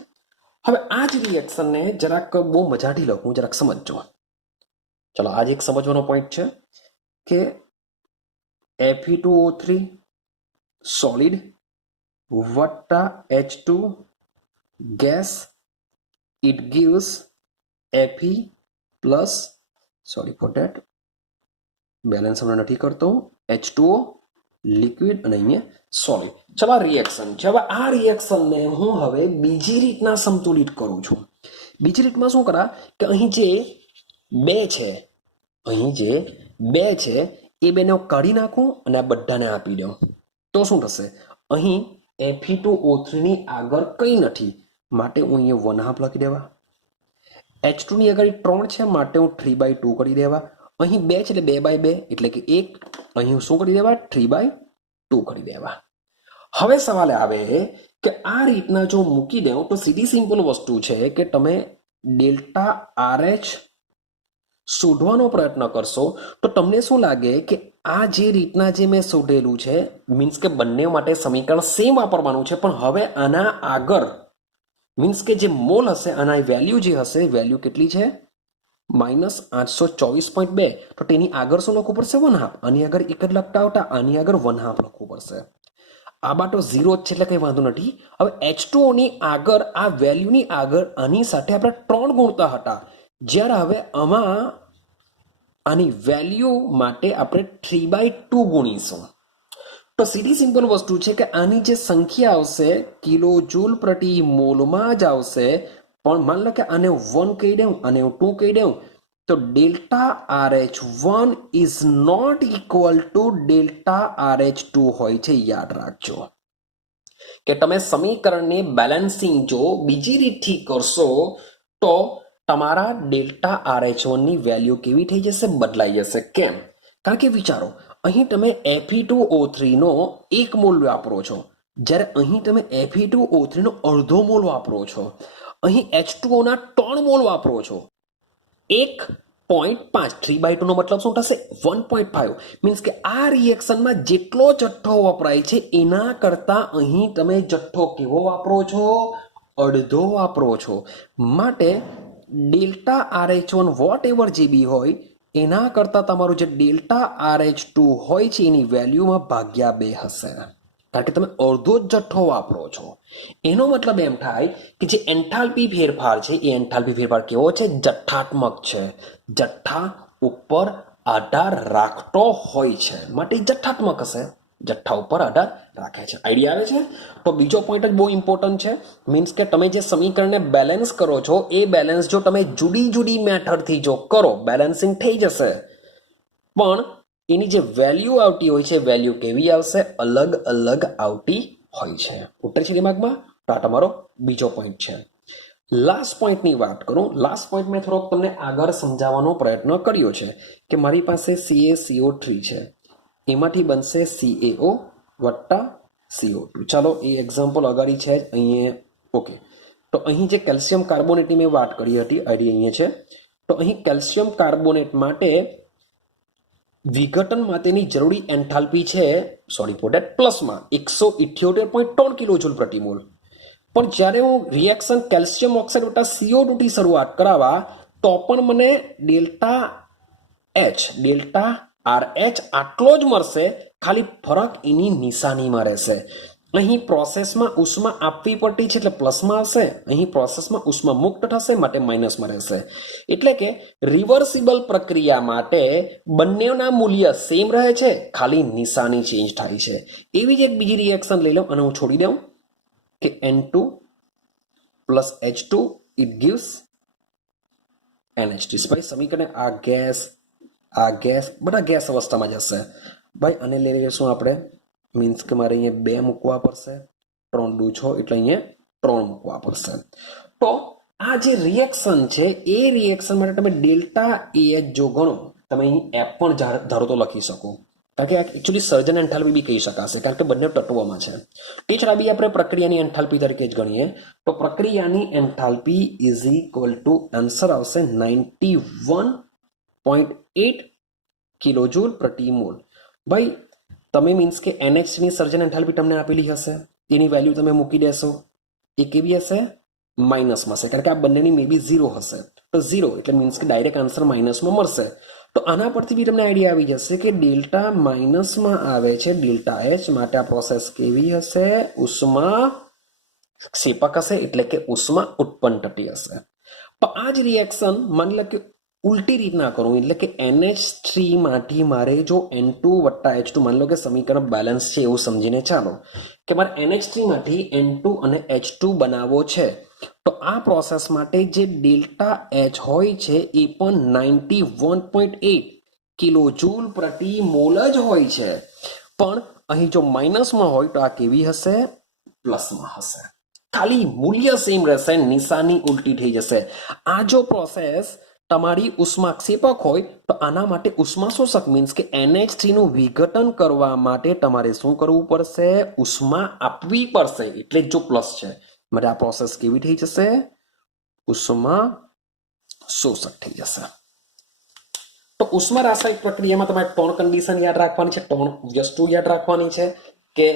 હવે આ જ રિએક્શનને જરાક બહુ મજાથી લખું, જરાક સમજજો. ચલો, આજે એક સમજવાનો પોઈન્ટ છે કે Fe2O3 સોલિડ વત્તા H2 gas, it gives Fe plus sorry for that balance હમણાં નથી કરતો, H2O લિક્વિડ અને અહીંયા સોલિડ. ચલો, આ રિએક્શન છે. હવે આ રિએક્શનને હું હવે બીજી રીતના સંતુલિત કરું છું. બીજી રીતમાં શું કરા કે અહીં જે 2 છે, અહીં જે 2 છે એ બેને હું કાઢી નાખું અને આ બધાને આપી દઉં. તો શું થશે? અહીં Fe2O3 ની આગળ કંઈ નથી, માટે હું અહીંયા 1/2 લખી દેવા. H2 ની આગળ 3 છે, માટે હું 3/2 કરી દેવા. અહીં 2 છે એટલે 2/2 એટલે કે 1. અહીં શું કરી દેવા? 3/2 કરી દેવા. હવે સવાલ આવે કે આ રીતના જો મૂકી દઉં તો સીધી સિમ્પલ વસ્તુ છે કે તમે ડેલ્ટા RH શોધવાનો પ્રયત્ન કરશો તો તમને શું લાગે કે આ જે રીતના જે મેં શોધેલું છે, મીન્સ કે બંને માટે સમીકરણ સેમ વાપરવાનું છે, પણ હવે આના આગળ મીન્સ કે જે મોલ હશે, આના વેલ્યુ જે હશે, વેલ્યુ કેટલી છે? -824.2. તો તેની આગળ શું લખવું પડશે? 1/2. આની આગળ એક જ લખતા આવતા, આની આગળ 1/2 લખવું પડશે. આ બાટો 0 જ છે એટલે કંઈ વાંધો નથી. હવે H2O ની આગળ આ વેલ્યુની આગળ આની સાથે આપણે 3 ગુણતા હતા, જ્યારે હવે આમાં આની વેલ્યુ માટે આપણે 3/2 ગુણીશું. તો સીધી સિમ્પલ વસ્તુ છે કે આની જે સંખ્યા આવશે કિલો જૂલ પ્રતિ મોલમાં જ આવશે, પણ માન લો કે આને 1 કહી દઉં, આને 2 કહી દઉં, તો delta RH1 is not equal to delta RH2 હોય છે. યાદ રાખજો. કે તમે સમીકરણને બેલેન્સિંગ જો બીજી રીતથી કરશો તો તમારા ડેલ્ટા RH1ની વેલ્યુ કેવી થઈ જશે? બદલાઈ જશે. કેમ? કારણ કે વિચારો, અહીં તમે Fe2O3 નો 1 મોલ વાપરો છો, જ્યારે અહીં તમે Fe2O3 નો અડધો મોલ વાપરો છો. અહીં H2O ના 3 મોલ વાપરો છો. 1.5 3/2 નો મતલબ શું થશે? 1.5. મીન્સ કે આ રિએક્શનમાં જેટલો જથ્થો વપરાય છે એના કરતા અહીં તમે જથ્થો કેવો વાપરો છો? અડધો વાપરો છો. માટે ડેલ્ટા RH1 વોટ એવર જે બી હોય એના કરતા તમારું જે ડેલ્ટા RH2 હોય છે એની વેલ્યુમાં ભાગ્યા 2 હશે, કારણ કે તમે અડધો જ જથ્થો વાપરો છો. એનો મતલબ એમ થાય કે જે એન્થાલ્પી ફેરફાર છે એ એન્થાલ્પી ફેરફાર કેવો છે? જથ્થાત્મક છે. જથ્થા ઉપર આધાર રાખતો હોય છે, માટે જથ્થાત્મક હશે. જથ્થા ઉપર આધાર રાખે છે. આઈડિયા આવે છે? તો બીજો પોઈન્ટ જ બહુ ઇમ્પોર્ટન્ટ છે. મીન્સ કે તમે જે સમીકરણને બેલેન્સ કરો છો એ બેલેન્સ જો તમે જુદી જુદી મેથડથી જો કરો, બેલેન્સિંગ થઈ જશે, પણ એની જે વેલ્યુ આવતી હોય છે વેલ્યુ કેવી આવશે? અલગ અલગ આવતી હોય છે. ઉતરે છે દિમાગમાં? તો આ તમારો બીજો પોઈન્ટ છે. લાસ્ટ પોઈન્ટની વાત કરું. લાસ્ટ પોઈન્ટ મેં થોડોક તમને આગળ સમજાવવાનો પ્રયત્ન કર્યો છે કે મારી પાસે CaCO3 છે, એમાંથી બનશે CaO વત્તા CO2. ચાલો એ એક્ઝામ્પલ અગાડી છે જ અહીંયા. ઓકે, તો અહીં જે કેલ્શિયમ કાર્બોનેટની મેં વાત કરી હતી અહીંયા છે. તો અહીં કેલ્શિયમ કાર્બોનેટ માટે વિઘટન માટેની જરૂરી એન્થાલ્પી છે, સોરી ફોર ધેટ, પ્લસમાં 178.3 કિલોજૂલ પ્રતિ મોલ. પણ જ્યારે હું રિએક્શન કેલ્શિયમ ઓક્સાઇડ વત્તા CO2 થી શરૂઆત કરાવવા તો પણ મને ડેલ્ટા RH આટલો જ મળશે, ખાલી ફરક એની નિશાનીમાં રહેશે. અહીં પ્રોસેસમાં ઉષ્મા આપવી પડતી છે એટલે પ્લસમાં આવશે, અહીં પ્રોસેસમાં ઉષ્મા મુક્ત થશે માટે માઇનસમાં રહેશે. એટલે કે રિવર્સિબલ પ્રક્રિયા માટે બંનેના મૂલ્ય સેમ રહે છે, ખાલી નિશાની ચેન્જ થાય છે. એવી જ એક બીજી રિએક્શન લઈ લઉં અને હું છોડી દઉં કે N2 plus H2 it gives NH3. ભાઈ સમીકરણ આ ગેસ બધા ગેસ અવસ્થામાં જશે ભાઈ. અને લઈ લઈશું આપણે, મીન્સ કે મારે અહીંયા 2 મૂકવા પડશે, 3 દુ 6 એટલે અહીંયા 3 મૂકવા પડશે. તો આ જે રિએક્શન છે એ રિએક્શન માટે તમે ડેલ્ટા AH જો ગણો, તમે અહીં એફ પણ ધારો તો લખી શકો, કારણ કે એકચ્યુઅલી સર્જન એન્થાલ્પી બી કહી શકાશે, કારણ કે બંને તત્વોમાં છે. તે છતાં બી આપણે પ્રક્રિયાની એન્થાલ્પી તરીકે જ ગણીએ તો પ્રક્રિયાની enthalpy is equal to answer આવશે 91.8 કિલોજૂલ પ્રતિ મોલ. ભાઈ તમે મીન્સ કે NH ની સર્જન એન્થાલ્પી તમને આપેલી હશે, એની વેલ્યુ તમે મૂકી દેશો, એ કેવી હશે? માઇનસમાં હશે, કારણ કે આ બંનેની મે બી 0 હશે. તો 0 એટલે મીન્સ કે ડાયરેક્ટ આન્સર માઇનસમાં મળશે. તો આના પરથી બી તમને આઈડિયા આવી જશે કે ડેલ્ટા માઇનસમાં આવે છે ડેલ્ટા H, માટે આ પ્રોસેસ કેવી હશે? ઉષ્મા ક્ષેપક હશે, એટલે કે ઉષ્મા ઉત્પન્ન થતી હશે. પણ આ જ રિએક્શન માની લો કે ઉલટી રીતના કરું, એટલે કે NH3 માંથી મારે જો N2 વત્તા H2, માની લો કે સમીકરણ બેલેન્સ છે એવું સમજીને ચાલો કે મારે NH3 માંથી N2 અને H2 બનાવવો છે, તો આ પ્રોસેસ માટે જે ડેલ્ટા H હોય છે એ પણ 91.8 કિલોજૂલ પ્રતિ મોલ જ હોય છે. પણ અહીં જો માઇનસમાં હોય તો આ કેવી હશે? પ્લસમાં હશે. ખાલી મૂલ્ય સેમ રહેશે, નિશાની ઉલટી થઈ જશે. આ જો પ્રોસેસ તમારી ઉષ્માક્ષેપક હોય તો આના માટે ઉષ્મા શોષક મીન્સ કે NH3 નું વિઘટન કરવા માટે તમારે શું કરવું પડશે? ઉષ્મા આપવી પડશે, એટલે જો પ્લસ છે માટે આ પ્રોસેસ કેવી થઈ જશે? ઉષ્મા શોષક થઈ જશે. તો ઉષ્મા રાસાયણિક પ્રક્રિયામાં તમારે 3 કન્ડિશન યાદ રાખવાની છે, 3 વસ્તુ યાદ રાખવાની છે કે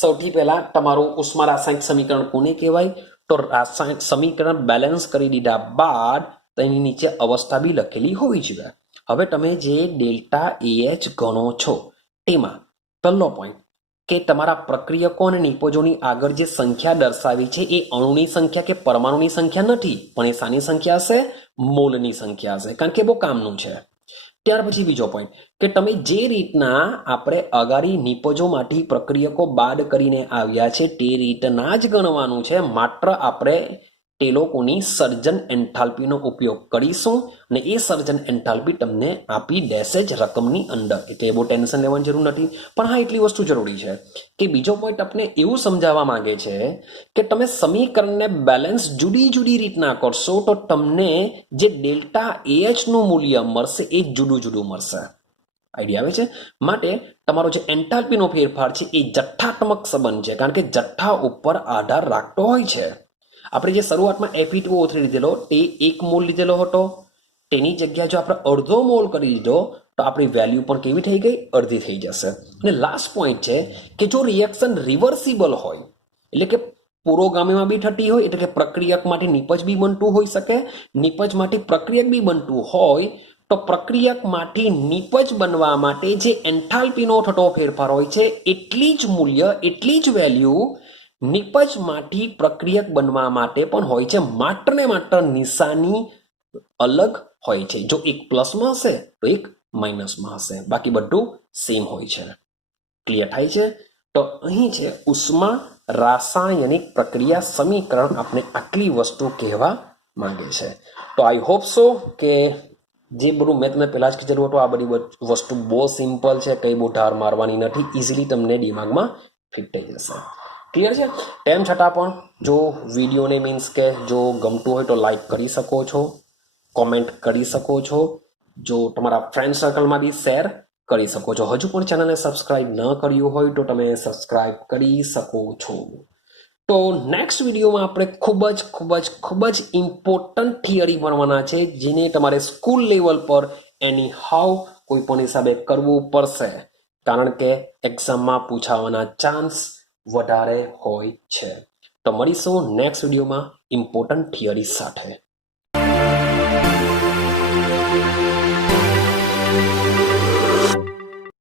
સૌથી પહેલા તમારું ઉષ્મા રાસાયણિક સમીકરણ કોને કહેવાય? તો રાસાયણિક સમીકરણ બેલેન્સ કરી દીધા બાદ તેની નીચે અવસ્થા બી લખેલી હોવી જોઈએ. હવે તમે જે ડેલ્ટા AH ગણો છો તેમાં પહેલો પોઈન્ટ કે તમારા પ્રક્રિયકો અને નિપજોની આગળ જે સંખ્યા દર્શાવી છે એ અણુની સંખ્યા કે પરમાણુની સંખ્યા નથી, પણ એ શાની સંખ્યા હશે? મોલની સંખ્યા હશે, કારણ કે બહુ કામનું છે. ત્યાર પછી બીજો પોઈન્ટ કે તમે જે રીતના આપણે અગાડી નિપજોમાંથી પ્રક્રિયકો બાદ કરીને આવ્યા છે તે રીતના જ ગણવાનું છે, માત્ર આપણે તે લોકોની સર્જન એન્થાલ્પીનો ઉપયોગ કરીશું અને એ સર્જન એન્થાલ્પી તમને આપી દેશે જ રકમની અંદર, એટલે બહુ ટેન્શન લેવાની જરૂર નથી. પણ હા, એટલી વસ્તુ જરૂરી છે કે બીજો પોઈન્ટ આપણે એવું સમજાવવા માંગે છે કે તમે સમીકરણને બેલેન્સ જુદી જુદી રીતના કરશો તો તમને જે ડેલ્ટા AH નું મૂલ્ય મળશે એ જુદું જુદું મળશે. આઈડિયા આવે છે? માટે તમારો જે એન્થાલ્પીનો ફેરફાર છે એ જથ્થાત્મક સંબંધ છે, કારણ કે જથ્થા ઉપર આધાર રાખતો હોય છે. આપણે જે શરૂઆતમાં Fe2O3 લીધેલો તે 1 મોલ લીધેલો હતો, તેની જગ્યાએ જો આપણે અડધો મોલ કરી દીધો તો આપણી વેલ્યુ પણ કેવી થઈ ગઈ? અડધી થઈ જશે. અને લાસ્ટ પોઈન્ટ છે કે જો રિએક્શન રિવર્સિબલ હોય, એટલે કે પુરોગામીમાં બી થતી હોય, એટલે કે પ્રક્રિયકમાંથી નિપજ બી બનતું હોઈ શકે, નિપજમાંથી પ્રક્રિયક બી બનતું હોય, તો પ્રક્રિયકમાંથી નિપજ બનવા માટે જે એન્થાલ્પીનો થતો ફેરફાર હોય છે એટલી જ મૂલ્ય, એટલી જ વેલ્યુ નિપજમાંથી પ્રક્રિયક બનવા માટે પણ હોય છે. માત્ર ને માત્ર નિશાની અલગ હોય છે. જો એક પ્લસમાં હશે તો એક માઇનસમાં હશે, બાકી બધું સેમ હોય છે. ક્લિયર થાય છે? તો અહીં છે ઉષ્મા રાસાયણિક પ્રક્રિયા સમીકરણ આપણે આટલી વસ્તુ કહેવા માંગે છે. તો આઈ હોપ સો કે જે બધું મેં તમને પહેલાં જ કીધેલું હતું, આ બધી વસ્તુ બહુ સિમ્પલ છે, કંઈ બહુ ધાર મારવાની નથી, ઇઝીલી તમને દિમાગમાં ફિટ થઈ જશે. ક્લિયર છે? તેમ છતાં પણ જો વિડીયોને મીન્સ કે જો ગમતું હોય તો લાઈક કરી શકો છો, કોમેન્ટ કરી શકો છો, જો તમારા ફ્રેન્ડ સર્કલમાં બી શેર કરી શકો છો. હજુ પણ ચેનલને સબસ્ક્રાઇબ ન કર્યું હોય તો તમે સબસ્ક્રાઇબ કરી શકો છો. તો નેક્સ્ટ વિડીયોમાં આપણે ખૂબ જ ઇમ્પોર્ટન્ટ થિયરી ભણવાના છે, જેને તમારે સ્કૂલ લેવલ પર એની હાઉ કોઈ પણ હિસાબે કરવું પડશે, કારણ કે એક્ઝામમાં પૂછાવાના ચાન્સ વધારે હોય છે. તો મળીશું નેક્સ્ટ વિડીયોમાં ઇમ્પોર્ટન્ટ થિયરી સાથે.